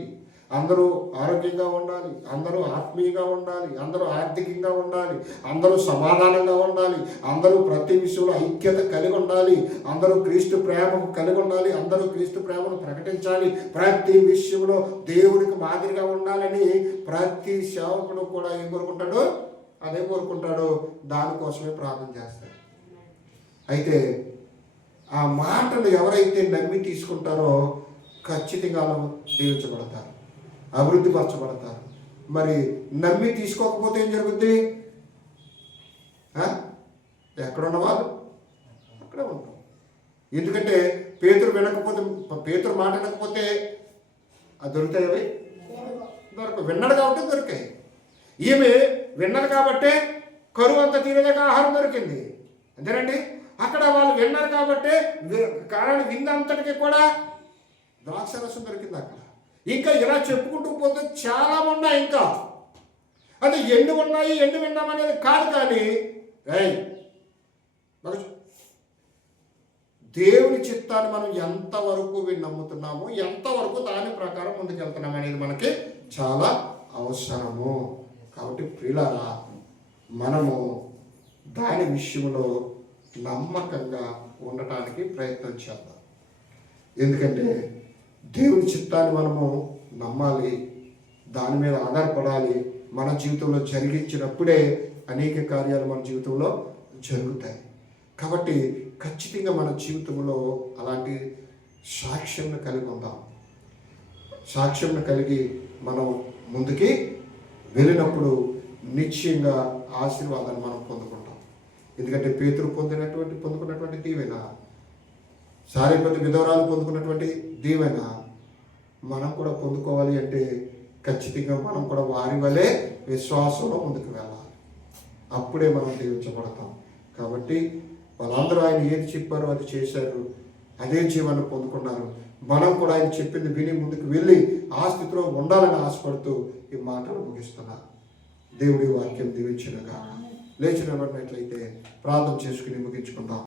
అందరూ ఆరోగ్యంగా ఉండాలి, అందరూ ఆత్మీయంగా ఉండాలి, అందరూ ఆర్థికంగా ఉండాలి, అందరూ సమాధానంగా ఉండాలి, అందరూ ప్రతి విషయంలో ఐక్యత కలిగి ఉండాలి, అందరూ క్రీస్తు ప్రేమకు కలిగి ఉండాలి, అందరూ క్రీస్తు ప్రేమను ప్రకటించాలి, ప్రతి విషయంలో దేవునికి మాదిరిగా ఉండాలని ప్రతి సేవకుడు కూడా ఏం కోరుకుంటాడు? అదే కోరుకుంటాడు. దానికోసమే ప్రార్థన చేస్తాడు. అయితే ఆ మాటను ఎవరైతే నమ్మి తీసుకుంటారో ఖచ్చితంగా దీవించబడతారు, అభివృద్ధి పరచబడతారు. మరి నమ్మి తీసుకోకపోతే ఏం జరుగుద్ది? ఎక్కడున్న వాళ్ళు అక్కడే ఉంటాం. ఎందుకంటే పేతురు వినకపోతే, పేతురు మాట వినకపోతే అది దొరుకుతాయి, అవి దొరకవు. విన్నాడు కాబట్టి దొరికాయి. ఈమె విన్నది కాబట్టే కరువు అంతా తీరేదాకా ఆహారం దొరికింది. అంతేనండి. అక్కడ వాళ్ళు విన్నారు కాబట్టి కారణం విందంతటికి కూడా ద్రాక్షరసం దొరికింది అక్కడ. ఇంకా ఇలా చెప్పుకుంటూ పోతే చాలా ఉన్నాయి. ఇంకా అది ఎన్ని ఉన్నాయి, ఎన్ని విన్నామనేది కాదు. కానీ దేవుని చిత్తాన్ని మనం ఎంతవరకు నమ్ముతున్నాము, ఎంతవరకు దాని ప్రకారం ముందుకెళ్తున్నాం అనేది మనకి చాలా అవసరము. కాబట్టి ప్రియులారా, మనము దాని విషయంలో నమ్మకంగా ఉండటానికి ప్రయత్నం చేద్దాం. ఎందుకంటే దేవుని చిత్తాన్ని మనము నమ్మాలి, దాని మీద ఆధారపడాలి. మన జీవితంలో జరిగించినప్పుడే అనేక కార్యాలు మన జీవితంలో జరుగుతాయి. కాబట్టి ఖచ్చితంగా మన జీవితంలో అలాంటి సాక్ష్యంను కలిగి ఉందాం. సాక్ష్యంను కలిగి మనం ముందుకి వెళ్ళినప్పుడు నిశ్చయంగా ఆశీర్వాదాన్ని మనం పొందుకుంటాం. ఎందుకంటే పేతురు పొందుకున్నటువంటి దీవెన, సారేపతి విధవరాలు పొందుకున్నటువంటి దీవెన మనం కూడా పొందుకోవాలి అంటే ఖచ్చితంగా మనం కూడా వారి వలె విశ్వాసంలో ముందుకు వెళ్ళాలి. అప్పుడే మనం దీవించబడతాం. కాబట్టి వాళ్ళందరూ ఆయన ఏది చెప్పారో అది చేశారు, అదే జీవాన్ని పొందుకున్నారు. మనం కూడా ఆయన చెప్పింది విని ముందుకు వెళ్ళి ఆ స్థితిలో ఉండాలని ఆశపడుతూ ఈ మాటలు ముగిస్తున్నా. దేవుడి వాక్యం దీవించినగా. లేచి నిలబడినట్లయితే ప్రార్థన చేసుకుని ముగించుకుందాం.